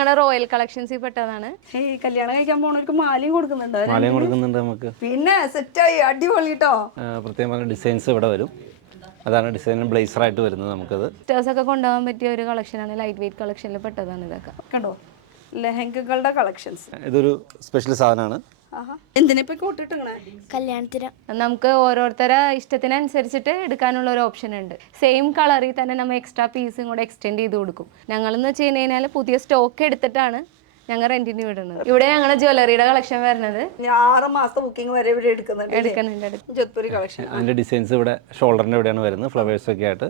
ഞങ്ങളുടെ റോയൽ കളക്ഷൻസിൽ പെട്ടതാണ്. ഈ കല്യാണം കഴിക്കാൻ പോണവർക്ക് മാലയും കൊടുക്കുന്നുണ്ട്. നമുക്ക്. പിന്നെ സെറ്റായി അടിപൊളി കേട്ടോ. പ്രത്യേകം ഡിസൈൻസ് ഇവിടെ വരും. അതാണ് ഡിസൈൻ ബ്ലേസർ ആയിട്ട് വരുന്നത്. നമുക്കത് ഒക്കെ കൊണ്ടുപോകാൻ പറ്റിയ ഒരു കളക്ഷനാണ്. ലൈറ്റ് വെയിറ്റ് കളക്ഷനിൽ പെട്ടതാണ് ഇതൊക്കെ. കണ്ടോ ലെഹങ്കകളുടെ കളക്ഷൻസ്. ഇതൊരു സ്പെഷ്യൽ സാധനമാണ്. എന്തിനിപ്പോ കൂട്ടിട്ടിങ്ങനെ കല്യാണത്തിന് നമുക്ക് ഓരോരുത്തരെ ഇഷ്ടത്തിനനുസരിച്ചിട്ട് എടുക്കാനുള്ള ഒരു ഓപ്ഷൻ ഉണ്ട്. സെയിം കളറിൽ തന്നെ നമ്മൾ എക്സ്ട്രാ പീസും കൂടെ എക്സ്റ്റെൻഡ് ചെയ്ത് കൊടുക്കും. ഞങ്ങളെന്ന് വെച്ച് കഴിഞ്ഞാൽ പുതിയ സ്റ്റോക്ക് എടുത്തിട്ടാണ് ഞങ്ങൾ റെന്റിന് വിടുന്നത്. ഇവിടെ ഞങ്ങളുടെ ജ്വല്ലറിയുടെ കളക്ഷൻ വരുന്നത് 6 മാസത്തെ ബുക്കിംഗ് വരെ ഇവിടെ എടുക്കുന്നുണ്ട്. ജോധ്പൂരി കളക്ഷൻ. അതിന്റെ ഡിസൈൻസ് ഇവിടെ ഷോൾഡറിന്റെ ഇവിടെയാണ് വരുന്നത്, ഫ്ലവേഴ്സ് ഒക്കെ ആയിട്ട്.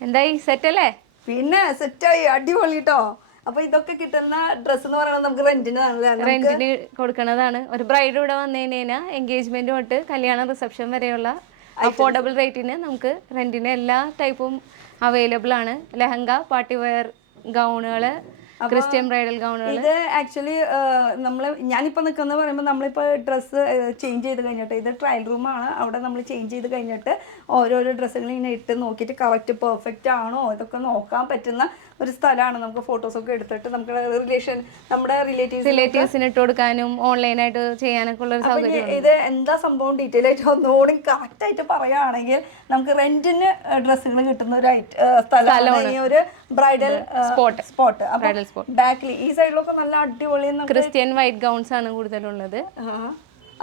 എന്തായി സെറ്റ് അല്ലേ? പിന്നെ സെറ്റായി അടിപൊളി കേട്ടോ. അപ്പൊ ഇതൊക്കെ കിട്ടുന്ന ഡ്രസ് എന്ന് പറയുന്നത് നമുക്ക് റെന്റിന് കൊടുക്കുന്നതാണ്. ഒരു ബ്രൈഡ് ഇവിടെ വന്നു കഴിഞ്ഞാൽ എൻഗേജ്മെന്റ് തൊട്ട് കല്യാണ റിസപ്ഷൻ വരെയുള്ള അഫോർഡബിൾ റേറ്റിന് നമുക്ക് റെന്റിന് എല്ലാ ടൈപ്പും അവൈലബിൾ ആണ്. ലെഹങ്ക, പാർട്ടി വെയർ ഗൗണുകൾ, ക്രിസ്ത്യൻ ബ്രൈഡൽ ഗൗണുകൾ. ഇത് ആക്ച്വലി ഞാനിപ്പോ നിൽക്കുന്ന പറയുമ്പോൾ നമ്മളിപ്പോ ഡ്രസ്സ് ചേഞ്ച് ചെയ്ത് കഴിഞ്ഞിട്ട്, ഇത് ട്രയൽ റൂമാണ്. അവിടെ നമ്മൾ ചേഞ്ച് ചെയ്ത് കഴിഞ്ഞിട്ട് ഓരോരോ ഡ്രസ്സുകൾ ഇങ്ങനെ ഇട്ട് നോക്കിയിട്ട് കറക്റ്റ് പെർഫെക്റ്റ് ആണോ ഇതൊക്കെ നോക്കാൻ പറ്റുന്ന ഒരു സ്ഥലമാണ്. നമുക്ക് ഫോട്ടോസൊക്കെ എടുത്തിട്ട് നമുക്ക് നമ്മുടെ റിലേറ്റീവ്സിന് ഇട്ട് കൊടുക്കാനും ഓൺലൈനായിട്ട് ചെയ്യാനൊക്കെ ഉള്ള ഒരു സൗകര്യം. ഇത് എന്താ സംഭവം ഡീറ്റെയിൽ ആയിട്ട് ഒന്നുകൂടി കറക്റ്റ് ആയിട്ട് പറയുകയാണെങ്കിൽ നമുക്ക് റെന്റിന് ഡ്രസ്സുകൾ കിട്ടുന്ന ഒരു സ്ഥലമാണ് ഈ ഒരു ബ്രൈഡൽ സ്പോട്ട്. ബാക്കിൽ ഈ സൈഡിലൊക്കെ നല്ല അടിപൊളി ക്രിസ്ത്യൻ വൈറ്റ് ഗൗൺസ് ആണ് കൂടുതലുള്ളത്.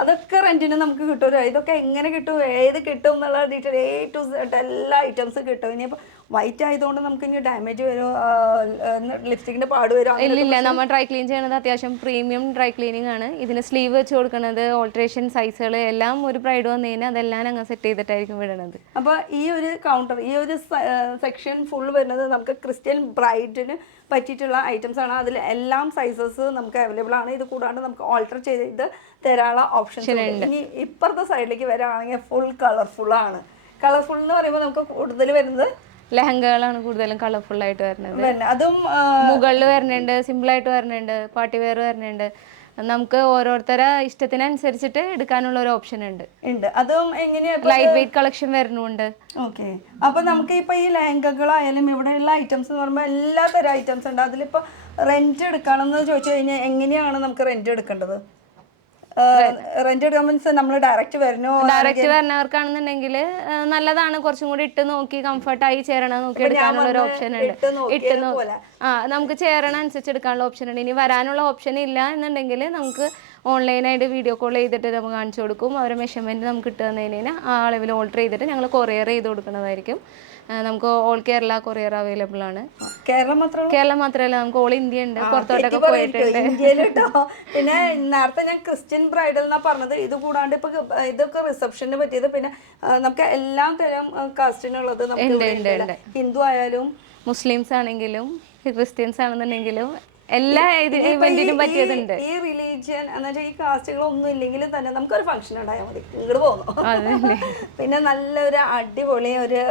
അതൊക്കെ റെന്റിന് നമുക്ക് കിട്ടും. ഇതൊക്കെ എങ്ങനെ കിട്ടും, ഏത് കിട്ടും എന്നുള്ള ഡീറ്റെയിൽ A to Z എല്ലാ ഐറ്റംസ് കിട്ടും. ഇനിയിപ്പോൾ വൈറ്റ് ആയതുകൊണ്ട് നമുക്ക് ഇനി ഡാമേജ് വരുമോ, ലിപ്സ്റ്റിക്കിന്റെ പാട് വരുമോ? ഇല്ല, നമ്മൾ ഡ്രൈ ക്ലീൻ ചെയ്യുന്നത് അത്യാവശ്യം പ്രീമിയം ഡ്രൈ ക്ലീനിങ് ആണ്. ഇതിന് സ്ലീവ് വെച്ച് കൊടുക്കുന്നത്, ഓൾട്രേഷൻ സൈസുകൾ എല്ലാം ഒരു ബ്രൈഡ് വന്നു കഴിഞ്ഞാൽ അതെല്ലാം ഞങ്ങൾ സെറ്റ് ചെയ്തിട്ടായിരിക്കും വിടുന്നത്. അപ്പോൾ ഈ ഒരു കൗണ്ടർ, ഈ ഒരു സെക്ഷൻ ഫുൾ വരുന്നത് നമുക്ക് ക്രിസ്ത്യൻ ബ്രൈഡിന് പറ്റിയിട്ടുള്ള ഐറ്റംസ് ആണ്. അതിൽ എല്ലാം സൈസസ് നമുക്ക് അവൈലബിൾ ആണ്. ഇത് കൂടാണ്ട് നമുക്ക് ഓൾട്ടർ ചെയ്ത് തരാനുള്ള ഓപ്ഷൻ ഉണ്ട്. ഇനി ഇപ്പുറത്തെ സൈഡിലേക്ക് വരാണെങ്കിൽ ഫുൾ കളർഫുൾ ആണ്. കളർഫുൾ എന്ന് പറയുമ്പോൾ നമുക്ക് കൂടുതൽ വരുന്നത് ലെഹങ്കകളാണ് കൂടുതലും കളർഫുൾ ആയിട്ട് വരുന്നത്. അതും മുകളിൽ വരുന്നുണ്ട്, സിമ്പിൾ ആയിട്ട് വരുന്നുണ്ട്, പാർട്ടി വെയർ വരുന്നുണ്ട്. നമുക്ക് ഓരോരുത്തരെ ഇഷ്ടത്തിനനുസരിച്ചിട്ട് എടുക്കാനുള്ള ഒരു ഓപ്ഷൻ ഉണ്ട്. അതും എങ്ങനെയാ ലൈറ്റ് വെയിറ്റ് കളക്ഷൻ വരുന്നുണ്ട്. ഓക്കെ. അപ്പൊ നമുക്ക് ഇപ്പൊ ഈ ലെഹങ്കകളായാലും ഇവിടെയുള്ള ഐറ്റംസ് എന്ന് പറയുമ്പോൾ എല്ലാ തരം ഐറ്റംസ് ഉണ്ട്. അതിലിപ്പോ റെന്റ് എടുക്കണമെന്ന് ചോദിച്ചു കഴിഞ്ഞാൽ എങ്ങനെയാണ് നമുക്ക് റെന്റ് എടുക്കേണ്ടത്? റെന്റ് എടുക്കാൻ മീൻസ് നമ്മൾ ഡയറക്റ്റ് വരുന്നവർക്കാണെന്നുണ്ടെങ്കിൽ നല്ലതാണ്. കുറച്ചും കൂടി ഇട്ട് നോക്കി കംഫർട്ടായി ചേരണം നോക്കി എടുക്കാനുള്ള ഒരു ഓപ്ഷൻ ഉണ്ട്. ഇട്ട് നോക്കി നമുക്ക് ചേരണ അനുസരിച്ച് എടുക്കാനുള്ള ഓപ്ഷൻ ഉണ്ട്. ഇനി വരാനുള്ള ഓപ്ഷൻ ഇല്ല എന്നുണ്ടെങ്കിൽ നമുക്ക് ഓൺലൈനായിട്ട് വീഡിയോ കോൾ ചെയ്തിട്ട് നമുക്ക് കാണിച്ചു കൊടുക്കും. അവരുടെ മെഷർമെന്റ് നമുക്ക് ഇട്ട് തന്നു കഴിഞ്ഞാൽ ആ അളവിൽ ഓൾട്ടർ ചെയ്തിട്ട് ഞങ്ങൾ കൊറിയർ ചെയ്ത് കൊടുക്കുന്നതായിരിക്കും. നമുക്ക് ഓൾ കേരള കൊറിയർ അവൈലബിൾ ആണ്. കേരളം മാത്രമല്ല, നമുക്ക് ഓൾ ഇന്ത്യ ഉണ്ട്, പുറത്തോട്ടൊക്കെ പോയിട്ടുണ്ട്. പിന്നെ നേരത്തെ ഞാൻ ക്രിസ്ത്യൻ ബ്രൈഡൽ എന്നാ പറഞ്ഞത്. ഇത് കൂടാണ്ട് ഇപ്പൊ ഇതൊക്കെ റിസപ്ഷന് പറ്റിയത്. പിന്നെ നമുക്ക് എല്ലാ തരം കാസ്റ്റിനുള്ളത് നമുക്ക് ഹിന്ദു ആയാലും മുസ്ലിംസ് ആണെങ്കിലും ക്രിസ്ത്യൻസ് ആണെന്നുണ്ടെങ്കിലും എല്ലാ ഇവന്റിനും പറ്റിയതുണ്ട്. ഈ റിലീജിയൻ എന്നുവെച്ചാൽ ഈ കാസ്റ്റുകളൊന്നും ഇല്ലെങ്കിലും തന്നെ നമുക്കൊരു ഫംഗ്ഷൻ ഉണ്ടായാൽ മതി, ഇങ്ങോട്ട് പോകുന്നു. പിന്നെ നല്ലൊരു അടിപൊളി ഒരു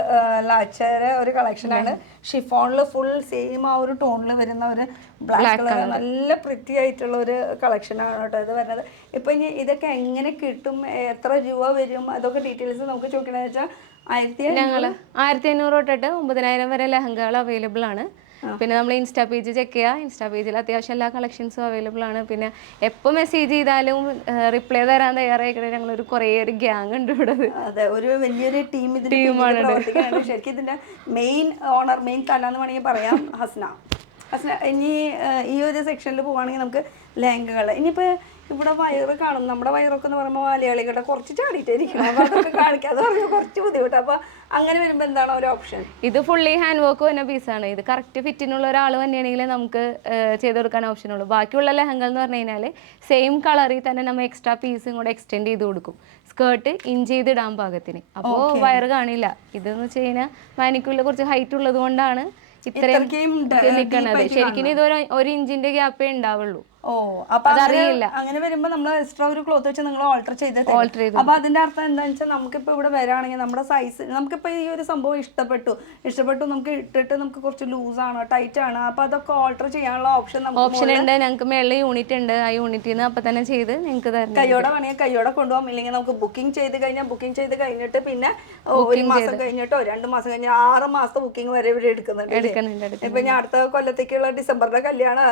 ലാച്ചര ഒരു കളക്ഷനാണ്. ഷിഫോണിൽ ഫുൾ സെയിം ആ ഒരു ടോണിൽ വരുന്ന ഒരു ബ്ലാക്ക് കളർ നല്ല പ്രിറ്റി ആയിട്ടുള്ള ഒരു കളക്ഷനാണ് കേട്ടോ ഇത് വരുന്നത്. ഇപ്പൊ ഇനി ഇതൊക്കെ എങ്ങനെ കിട്ടും, എത്ര രൂപ വരും, അതൊക്കെ ഡീറ്റെയിൽസ് നമുക്ക് ചോദിക്കണമെന്ന് വെച്ചാൽ 1500 തൊട്ടിട്ട് 9000 വരെ ലെഹങ്കകൾ അവൈലബിൾ ആണ്. പിന്നെ നമ്മൾ ഇൻസ്റ്റാ പേജ് ചെക്ക് ചെയ്യുക. ഇൻസ്റ്റാ പേജിൽ അത്യാവശ്യം എല്ലാ കളക്ഷൻസും അവൈലബിൾ ആണ്. പിന്നെ എപ്പോൾ മെസ്സേജ് ചെയ്താലും റിപ്ലൈ തരാൻ തയ്യാറായിക്കണേ ഞങ്ങളൊരു കുറേ ഒരു ഗ്യാങ് ഉണ്ട് ഇവിടെ. അതെ, ഒരു വലിയൊരു ടീമാണ്. ശരിക്കും ഇതിന്റെ മെയിൻ ഓണർ, മെയിൻ തല എന്ന് വേണമെങ്കിൽ പറയാം ഹസ്ന. ഇനി ഈ ഒരു സെക്ഷനിൽ പോവുകയാണെങ്കിൽ നമുക്ക് ലെഹങ്കകൾ. ഇനിയിപ്പോൾ ഇവിടെ വയറ് കാണും. നമ്മുടെ വയറൊക്കെ എന്ന് പറയുമ്പോൾ മലയാളികളുടെ കുറച്ച് ചാടിയിട്ടായിരിക്കണം. അപ്പോൾ അതൊക്കെ കാണിക്കാതെ പറയുമ്പോൾ കുറച്ച് ബുദ്ധിമുട്ട്. അപ്പോൾ അങ്ങനെ വരുമ്പോൾ എന്താണ് ഒരു ഓപ്ഷൻ? ഇത് ഫുള്ളി ഹാൻഡ് വർക്ക് വരുന്ന പീസാണ്. ഇത് കറക്റ്റ് ഫിറ്റിനുള്ള ഒരാൾ തന്നെയാണെങ്കിൽ നമുക്ക് ചെയ്ത് കൊടുക്കാൻ ഓപ്ഷൻ ഉള്ളൂ. ബാക്കിയുള്ള ലെഹങ്ക എന്ന് പറഞ്ഞു കഴിഞ്ഞാൽ സെയിം കളറിൽ തന്നെ നമ്മൾ എക്സ്ട്രാ പീസും കൂടെ എക്സ്റ്റെൻഡ് ചെയ്ത് കൊടുക്കും. സ്കേർട്ട് ഇൻ ചെയ്തിടാൻ പാകത്തിന്. അപ്പോൾ വയറ് കാണില്ല. ഇതെന്ന് വെച്ച് കഴിഞ്ഞാൽ മാനിക്കുള്ളിൽ കുറച്ച് ഹൈറ്റ് ഉള്ളത് കൊണ്ടാണ് ഇത്രയും നിൽക്കുന്നത്. ശരിക്കും ഇത് 1 ഇഞ്ചിന്റെ ഗ്യാപ്പേ ഉണ്ടാവുള്ളൂ. ഓ അപ്പൊ അങ്ങനെ വരുമ്പോ നമ്മൾ എക്സ്ട്രാ ഒരു ക്ലോത്ത് വെച്ച് നിങ്ങൾ ഓൾട്ടർ ചെയ്ത് അപ്പൊ അതിന്റെ അർത്ഥം എന്താണെന്ന് വെച്ചാൽ നമുക്കിപ്പോ ഇവിടെ വരാണെങ്കിൽ നമ്മുടെ സൈസ് നമുക്കിപ്പോ ഈ ഒരു സംഭവം ഇഷ്ടപ്പെട്ടു നമുക്ക് ഇട്ടിട്ട് നമുക്ക് കുറച്ച് ലൂസ് ആണ് ടൈറ്റ് ആണ് അപ്പൊ അതൊക്കെ ഓൾട്ടർ ചെയ്യാനുള്ള ഓപ്ഷൻ ഉണ്ട്. ഞങ്ങൾക്ക് മേളിൽ യൂണിറ്റ് ഉണ്ട്. ആ യൂണിറ്റിൽ നിന്ന് അപ്പൊ തന്നെ ചെയ്ത് നിങ്ങൾക്ക് തരണം. കയ്യോടെ വേണമെങ്കിൽ കയ്യോടെ കൊണ്ടുപോകാം. ഇല്ലെങ്കിൽ നമുക്ക് ബുക്കിംഗ് ചെയ്ത് കഴിഞ്ഞിട്ട് പിന്നെ 1 മാസം കഴിഞ്ഞിട്ടോ 2 മാസം കഴിഞ്ഞ് 6 മാസത്തെ ബുക്കിംഗ് വരെ ഇവിടെ എടുക്കുന്നുണ്ട്. ഇപ്പൊ ഞാൻ അടുത്ത കൊല്ലത്തേക്കുള്ള ഡിസംബറിലെ കല്യാണം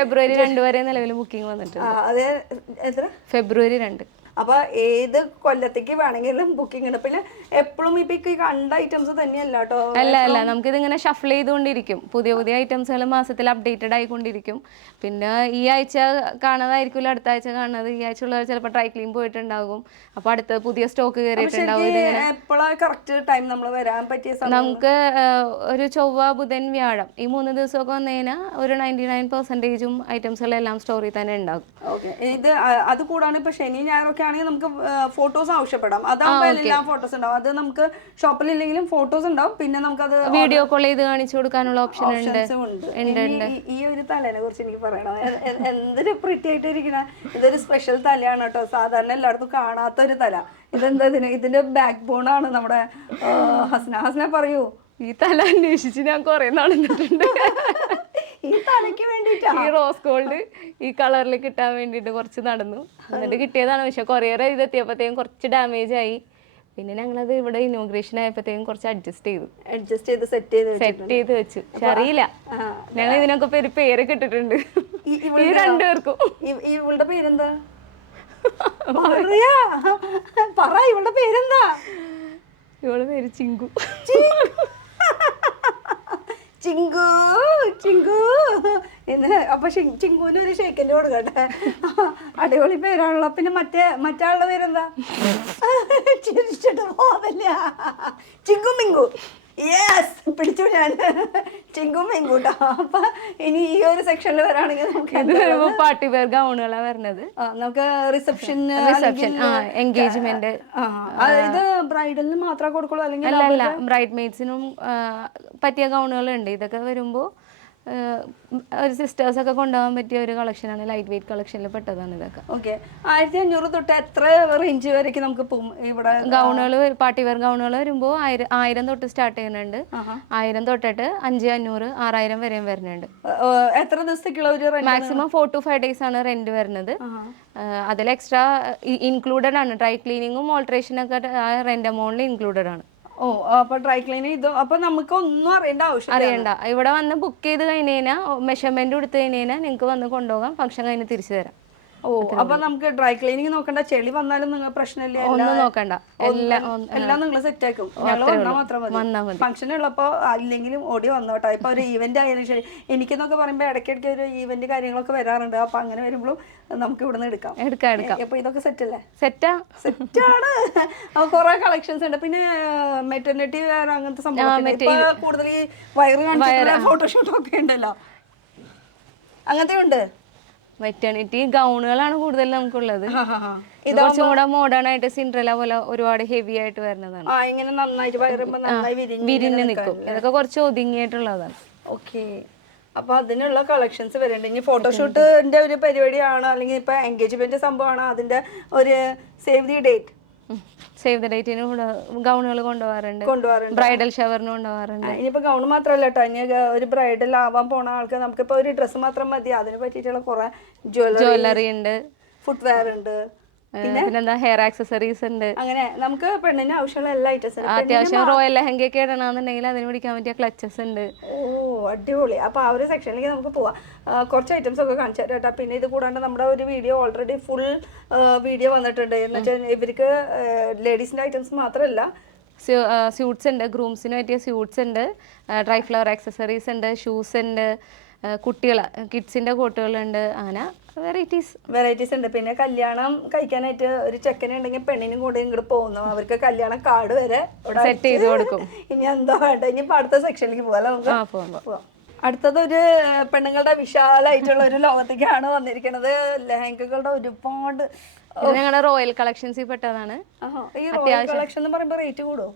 ഫെബ്രുവരി 2 വരെ നിലവിൽ ബുക്കിംഗ് വന്നിട്ടുണ്ട്. ഫെബ്രുവരി 2. അപ്പൊ ഏത് കൊല്ലത്തേക്ക് വേണമെങ്കിലും ബുക്കിംഗ് ഉണ്ട്. പിന്നെ എപ്പോഴും ഇപ്പൊ ഈ കണ്ട ഐറ്റംസ് തന്നെയല്ല കേട്ടോ. അല്ല നമുക്കിത് ഇങ്ങനെ ഷഫിൾ ചെയ്തുകൊണ്ടിരിക്കും. പുതിയ ഐറ്റംസുകൾ മാസത്തിൽ അപ്ഡേറ്റഡ് ആയിക്കൊണ്ടിരിക്കും. പിന്നെ ഈ ആഴ്ച കാണുന്നതായിരിക്കും അടുത്ത ആഴ്ച കാണുന്നത്. ഈ ആഴ്ച ഉള്ള ചിലപ്പോൾ ഡ്രൈ ക്ലീൻ പോയിട്ടുണ്ടാകും. അപ്പൊ അടുത്ത പുതിയ സ്റ്റോക്ക് കയറിയിട്ടുണ്ടാവും. നമുക്ക് ഒരു ചൊവ്വ ബുധൻ വ്യാഴം ഈ 3 ദിവസമൊക്കെ വന്നു കഴിഞ്ഞാൽ ഒരു 99% ഐറ്റംസുകളെല്ലാം സ്റ്റോറിൽ തന്നെ ഉണ്ടാകും. ഇത് അത് കൂടാണ് ഇപ്പൊ ശനി ഞായറൊക്കെ ആണെങ്കിൽ നമുക്ക് ഫോട്ടോസ് ആവശ്യപ്പെടാം. അതാകുമ്പോൾ എല്ലാ ഫോട്ടോസ് ഉണ്ടാവും. അത് നമുക്ക് ഷോപ്പിൽ ഇല്ലെങ്കിലും ഫോട്ടോസ് ഉണ്ടാവും. പിന്നെ നമുക്കത് വീഡിയോ കോൾ ചെയ്ത് കാണിച്ചു കൊടുക്കാനുള്ള ഓപ്ഷൻ ഉണ്ട്. ഈ ഒരു തലേനെ കുറിച്ച് എനിക്ക് പറയണം. എന്തൊരു പ്രിറ്റി ആയിട്ട് ഇരിക്കണ ഇതൊരു സ്പെഷ്യൽ തലയാണ് കേട്ടോ. സാധാരണ എല്ലായിടത്തും കാണാത്ത ഒരു തല. ഇതെന്താ ഇതിന്റെ ബാക്ക് ബോൺ ആണ് നമ്മുടെ ഹസ്ന പറയൂ. ഈ തല അന്വേഷിച്ച് ഞാൻ കുറെ നടന്നിട്ടുണ്ട്. ഈ തലയ്ക്ക് വേണ്ടിട്ടാ ഈ റോസ് ഗോൾഡ് ഈ കളറിൽ കിട്ടാൻ വേണ്ടിട്ട് കുറച്ച് നടന്നു. എന്നിട്ട് കിട്ടിയതാണ്. പക്ഷെ കൊറിയർ ചെയ്തെത്തിയപ്പോഴത്തേക്കും കുറച്ച് ഡാമേജ് ആയി. പിന്നെ ഞങ്ങളത് ഇവിടെ ഇനോഗ്രേഷൻ ആയപ്പോഴത്തേക്കും കുറച്ച് അഡ്ജസ്റ്റ് ചെയ്ത് സെറ്റ് ചെയ്ത് വെച്ചു. പക്ഷെ അറിയില്ല, ഞങ്ങൾ ഇതിനൊക്കെ പേര് കിട്ടിട്ടുണ്ട് ഈ 2 പേർക്കും. ഇവളുടെ പേരെന്താ? ഇവളുടെ പേരെന്താ? ഇവളുടെ പേര് ചിങ്കു. ചിങ്കു അപ്പൊ ചിങ്കുവിന് ഒരു ഷേക്കിന്റെ കൊടുക്കട്ടെ. അടിപൊളി പേരാണല്ലോ. പിന്നെ മറ്റേ ആളുടെ പേരെന്താ? ചിരിച്ചിട്ട് പോവില്ല. ചിങ്കു മിങ്കു. യെസ്, പിടിച്ചു ഞാൻ. ചിങ്കും മിങ്കൂട്ടോ. അപ്പൊ ഇനി ഈ ഒരു സെക്ഷനിൽ വരാണെങ്കിൽ നമുക്ക് പാർട്ടി വെയർ ഗൗണുകളാ വരുന്നത്. നമുക്ക് റിസപ്ഷൻ എൻഗേജ്മെന്റ് ഇത് ബ്രൈഡലിന് മാത്രമേ കൊടുക്കുള്ളൂ അല്ലെങ്കിൽ അല്ല ബ്രൈഡ് മെയ്ഡ്സിനും പറ്റിയ ഗൗണുകളുണ്ട്. ഇതൊക്കെ വരുമ്പോ ഒരു സിസ്റ്റേഴ്സ് ഒക്കെ കൊണ്ടുപോകാൻ പറ്റിയ ഒരു കളക്ഷനാണ്. ലൈറ്റ് വെയിറ്റ് കളക്ഷനിൽ പെട്ടതാണ് ഇതൊക്കെ. ഓക്കെ, 1500 തൊട്ട് എത്ര റേഞ്ച് വരേക്ക് നമുക്ക് പോകും? ഇവിടെ ഗൗണുകൾ പാർട്ടി വെയർ ഗൗണുകൾ വരുമ്പോൾ 1000 തൊട്ട് സ്റ്റാർട്ട് ചെയ്യുന്നുണ്ട്. 1000 തൊട്ടിട്ട് 5,500, 6000 വരെയും വരുന്നുണ്ട്. എത്ര ദിവസത്തേക്കുള്ള ഒരു മാക്സിമം 4 to 5 days ആണ് റെന്റ് വരുന്നത്. അതിൽ എക്സ്ട്രാ ഇൻക്ലൂഡഡ് ആണ്. ഡ്രൈ ക്ലീനിങ്ങും ഓൾട്രേഷനൊക്കെ റെന്റ് എമൗണ്ടിൽ ഇൻക്ലൂഡഡ് ആണ്. ഓ, അപ്പൊ ഡ്രൈ ക്ലീൻ ഇത് അപ്പൊ നമുക്ക് ഒന്നും അറിയണ്ട. ഇവിടെ വന്ന് ബുക്ക് ചെയ്ത് കഴിഞ്ഞ് കഴിഞ്ഞാൽ മെഷർമെന്റ് കൊടുത്തു കഴിഞ്ഞ് കഴിഞ്ഞാൽ നിങ്ങൾക്ക് വന്ന് കൊണ്ടുപോകാം. ഫംഗ്ഷൻ കഴിഞ്ഞ് തിരിച്ചു തരാം. ഓ, അപ്പൊ നമുക്ക് ഡ്രൈ ക്ലീനിങ് നോക്കണ്ട, ചെളി വന്നാലും നിങ്ങൾ പ്രശ്നമില്ല, ഒന്നും നോക്കണ്ട, എല്ലാം നിങ്ങൾ സെറ്റ് ആക്കും. ഞങ്ങൾ വന്നാൽ മാത്രം മതി. ഫംഗ്ഷൻ ഉള്ളപ്പോ അല്ലെങ്കിലും ഓടി വന്നോട്ടെ. ഇപ്പൊ ഒരു ഈവന്റ് ആയാലും ശരി, എനിക്കെന്നൊക്കെ പറയുമ്പോ ഇടയ്ക്കിടയ്ക്ക് ഒരു ഈവന്റ് കാര്യങ്ങളൊക്കെ വരാറുണ്ട്. അപ്പൊ അങ്ങനെ വരുമ്പോഴും നമുക്ക് ഇവിടെ നിന്ന് എടുക്കാം. അപ്പൊ ഇതൊക്കെ സെറ്റ് അല്ലേ? സെറ്റാണ്. കുറെ കളക്ഷൻസ് ഉണ്ട്. പിന്നെ മെറ്റർണിറ്റി വെയർ അങ്ങനത്തെ സംഭവം കൂടുതൽ ഈ വയറ് ഫോട്ടോഷൂട്ടൊക്കെ ഉണ്ടല്ലോ, അങ്ങനത്തെ ഉണ്ട്. മെറ്റേണിറ്റി ഗൗണുകളാണ് കൂടുതൽ നമുക്കുള്ളത്. കുറച്ചും കൂടെ മോഡേൺ ആയിട്ട് സിൻഡ്രല്ല പോലെ ഒരുപാട് ഹെവി ആയിട്ട് വരുന്നതാണ്. ഇങ്ങനെ നന്നായിട്ട് വിരിഞ്ഞ് നിൽക്കും. ഇതൊക്കെ കുറച്ച് ഒതുങ്ങിയിട്ടുള്ളതാണ്. ഓക്കെ, അപ്പൊ അതിനുള്ള കളക്ഷൻസ് വരുന്നുണ്ട്. ഇനി ഫോട്ടോഷൂട്ടിന്റെ ഒരു പരിപാടിയാണ് അല്ലെങ്കിൽ ഇപ്പൊ എൻഗേജ്മെന്റ് സംഭവമാണ്, അതിന്റെ ഒരു സേവ് ദി ഡേറ്റ് ഡേറ്റിന് ഗൗണുകൾ കൊണ്ടുപോകാറുണ്ട്. ബ്രൈഡൽ ഷവറിന് കൊണ്ടുപോകാറുണ്ട്. ഇനിയിപ്പോ ഗൗൺ മാത്രമല്ല കേട്ടോ, ഇനി ഒരു ബ്രൈഡൽ ആവാൻ പോണ ആൾക്ക് നമുക്കിപ്പോ ഒരു ഡ്രസ്സ് മാത്രം മതി. അതിനെ പറ്റിയിട്ടുള്ള കുറെ ജ്വല്ലറി ഉണ്ട്, ഫുട്വെയർ ഉണ്ട്, പിന്നെന്താ ഹെയർ ആക്സസറീസ് ഉണ്ട്. അങ്ങനെ നമുക്ക് പെണ്ണിന് ആവശ്യമുള്ള എല്ലാ ഐറ്റംസും. അത്യാവശ്യം റോയൽ ലെഹങ്കയൊക്കെ ഇടണമെന്നുണ്ടെങ്കിൽ അതിന് പിടിക്കാൻ പറ്റിയ ക്ലച്ചസ് ഉണ്ട്. ഓ, അടിപൊളി. അപ്പൊ ആ ഒരു സെക്ഷനിലേക്ക് നമുക്ക് പോവാം. കുറച്ച് ഐറ്റംസ് ഒക്കെ കാണിച്ചു തരാം കേട്ടോ. പിന്നെ ഇത് കൂടാണ്ട് നമ്മുടെ ഒരു വീഡിയോ ഓൾറെഡി ഫുൾ വീഡിയോ വന്നിട്ടുണ്ട്. എന്ന് വെച്ചാൽ ഇവർക്ക് ലേഡീസിന്റെ ഐറ്റംസ് മാത്രമല്ല, സ്യൂട്ട്സ് ഉണ്ട്, ഗ്രൂംസിന് പറ്റിയ സ്യൂട്ട്സ് ഉണ്ട്, ഡ്രൈ ഫ്ലവർ ആക്സസറീസ് ഉണ്ട്, ഷൂസ് ഉണ്ട്, കിഡ്സിന്റെ കോട്ടുകളുണ്ട്. അങ്ങനെ വെറൈറ്റീസ് ഉണ്ട്. പിന്നെ കല്യാണം കഴിക്കാനായിട്ട് ഒരു ചെക്കനെ ഉണ്ടെങ്കിൽ പെണ്ണിനും കൂടെ ഇങ്ങോട്ട് പോകുന്നു. അവർക്ക് കല്യാണ കാർഡ് വരെ സെറ്റ് ചെയ്ത് കൊടുക്കും. ഇനി എന്താ വേണ്ട, ഇനിയിപ്പോ അടുത്ത സെക്ഷനിലേക്ക് പോകാം. അടുത്തത് ഒരു പെണ്ണുങ്ങളുടെ വിശാലമായിട്ടുള്ള ഒരു ലോകത്തേക്കാണ് വന്നിരിക്കുന്നത്. ലെഹങ്കകളുടെ ഒരുപാട് ഞങ്ങളുടെ റോയൽ കളക്ഷൻസിൽ പെട്ടതാണ്. ഈ റോയൽ കളക്ഷൻ എന്ന് പറയുമ്പോൾ റേറ്റ് കൂടുമോ?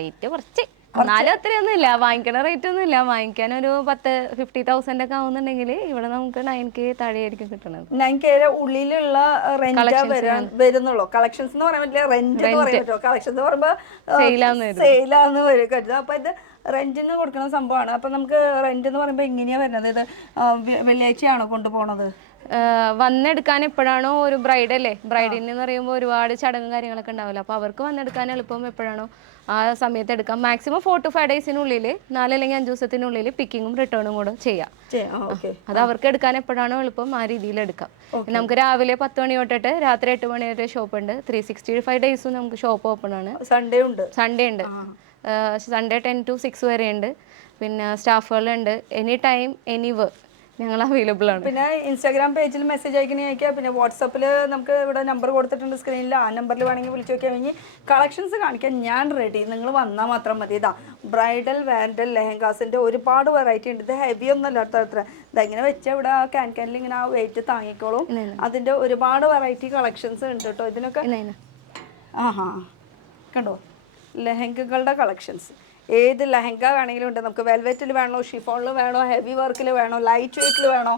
റേറ്റ് കുറച്ച് എന്നാലും അത്രയൊന്നും ഇല്ല, വാങ്ങിക്കണ റേറ്റ് ഒന്നും ഇല്ല. വാങ്ങിക്കാൻ ഒരു 50,000 ഒക്കെ ആവുന്നുണ്ടെങ്കിൽ ഇവിടെ നമുക്ക് 9K താഴെയായിരിക്കും കിട്ടുന്നത്. 9K ഉള്ളിലുള്ള റെന്റ് വരുന്നുള്ളൂ. കളക്ഷൻസ് എന്ന് പറയാൻ പറ്റില്ല, റെന്റ് എന്ന് പറയാൻ പറ്റുമോ? കളക്ഷൻ എന്ന് പറയുമ്പോൾ സെയിലാന്ന് വരും കരുതുക. അപ്പൊ ഇത് റെന്റിന് കൊടുക്കുന്ന സംഭവമാണ്. അപ്പൊ നമുക്ക് റെന്റ് എന്ന് പറയുമ്പോൾ എങ്ങനെയാ വരുന്നത്? ഇത് വെള്ളിയാഴ്ചയാണോ കൊണ്ടുപോകണത്? വന്നെടുക്കാൻ എപ്പോഴാണോ ഒരു ബ്രൈഡ് അല്ലേ, ബ്രൈഡിന് എന്ന് പറയുമ്പോൾ ഒരുപാട് ചടങ്ങും കാര്യങ്ങളൊക്കെ ഉണ്ടാവില്ല. അപ്പോൾ അവർക്ക് വന്നെടുക്കാൻ എളുപ്പം എപ്പോഴാണോ ആ സമയത്ത് എടുക്കാം. മാക്സിമം 4 to 5 ഡേയ്സിനുള്ളിൽ, 4 അല്ലെങ്കിൽ 5 ദിവസത്തിനുള്ളിൽ പിക്കിങ്ങും റിട്ടേണും കൂടെ ചെയ്യാം. അത് അവർക്ക് എടുക്കാൻ എപ്പോഴാണോ എളുപ്പം ആ രീതിയിൽ എടുക്കാം. നമുക്ക് രാവിലെ 10 മണി തൊട്ടിട്ട് രാത്രി 8 മണി വരെ ഷോപ്പ് ഉണ്ട്. 365 ഡേയ്സും നമുക്ക് ഷോപ്പ് ഓപ്പൺ ആണ്. സൺഡേ ഉണ്ട്. സൺഡേ 10 to 6 വരെ ഉണ്ട്. പിന്നെ സ്റ്റാഫുകളുണ്ട്. എനി ടൈം എനിവർ ഞങ്ങൾ അവൈലബിൾ ആണ്. പിന്നെ ഇൻസ്റ്റാഗ്രാം പേജിൽ മെസ്സേജ് അയക്കണേ അയക്കുക. പിന്നെ വാട്സാപ്പിൽ നമുക്ക് ഇവിടെ നമ്പർ കൊടുത്തിട്ടുണ്ട് സ്ക്രീനിൽ. ആ നമ്പറിൽ വേണമെങ്കിൽ വിളിച്ചു നോക്കിയാൽ കഴിഞ്ഞ് കളക്ഷൻസ് കാണിക്കാൻ ഞാൻ റെഡി. നിങ്ങൾ വന്നാൽ മാത്രം മതി. ഇതാ ബ്രൈഡൽ വാൻഡൽ ലെഹങ്കാസിൻ്റെ ഒരുപാട് വെറൈറ്റി ഉണ്ട്. ഇത് ഹെവി ഒന്നും അല്ലാത്ത അത്ര ഇതെങ്ങനെ വെച്ചാൽ ഇവിടെ ആ ക്യാനിൽ ഇങ്ങനെ ആ വെയിറ്റ് താങ്ങിക്കോളും. അതിൻ്റെ ഒരുപാട് വെറൈറ്റി കളക്ഷൻസ് ഉണ്ട് കേട്ടോ ഇതിനൊക്കെ. കണ്ടോ ലെഹങ്കകളുടെ കളക്ഷൻസ്. ഏത് ലെഹങ്ക വേണമെങ്കിലും ഉണ്ട്. നമുക്ക് വെൽവെറ്റിൽ വേണോ, ഷിഫോണിൽ വേണോ, ഹെവി വർക്കിൽ വേണോ, ലൈറ്റ് വെയ്റ്റിൽ വേണോ,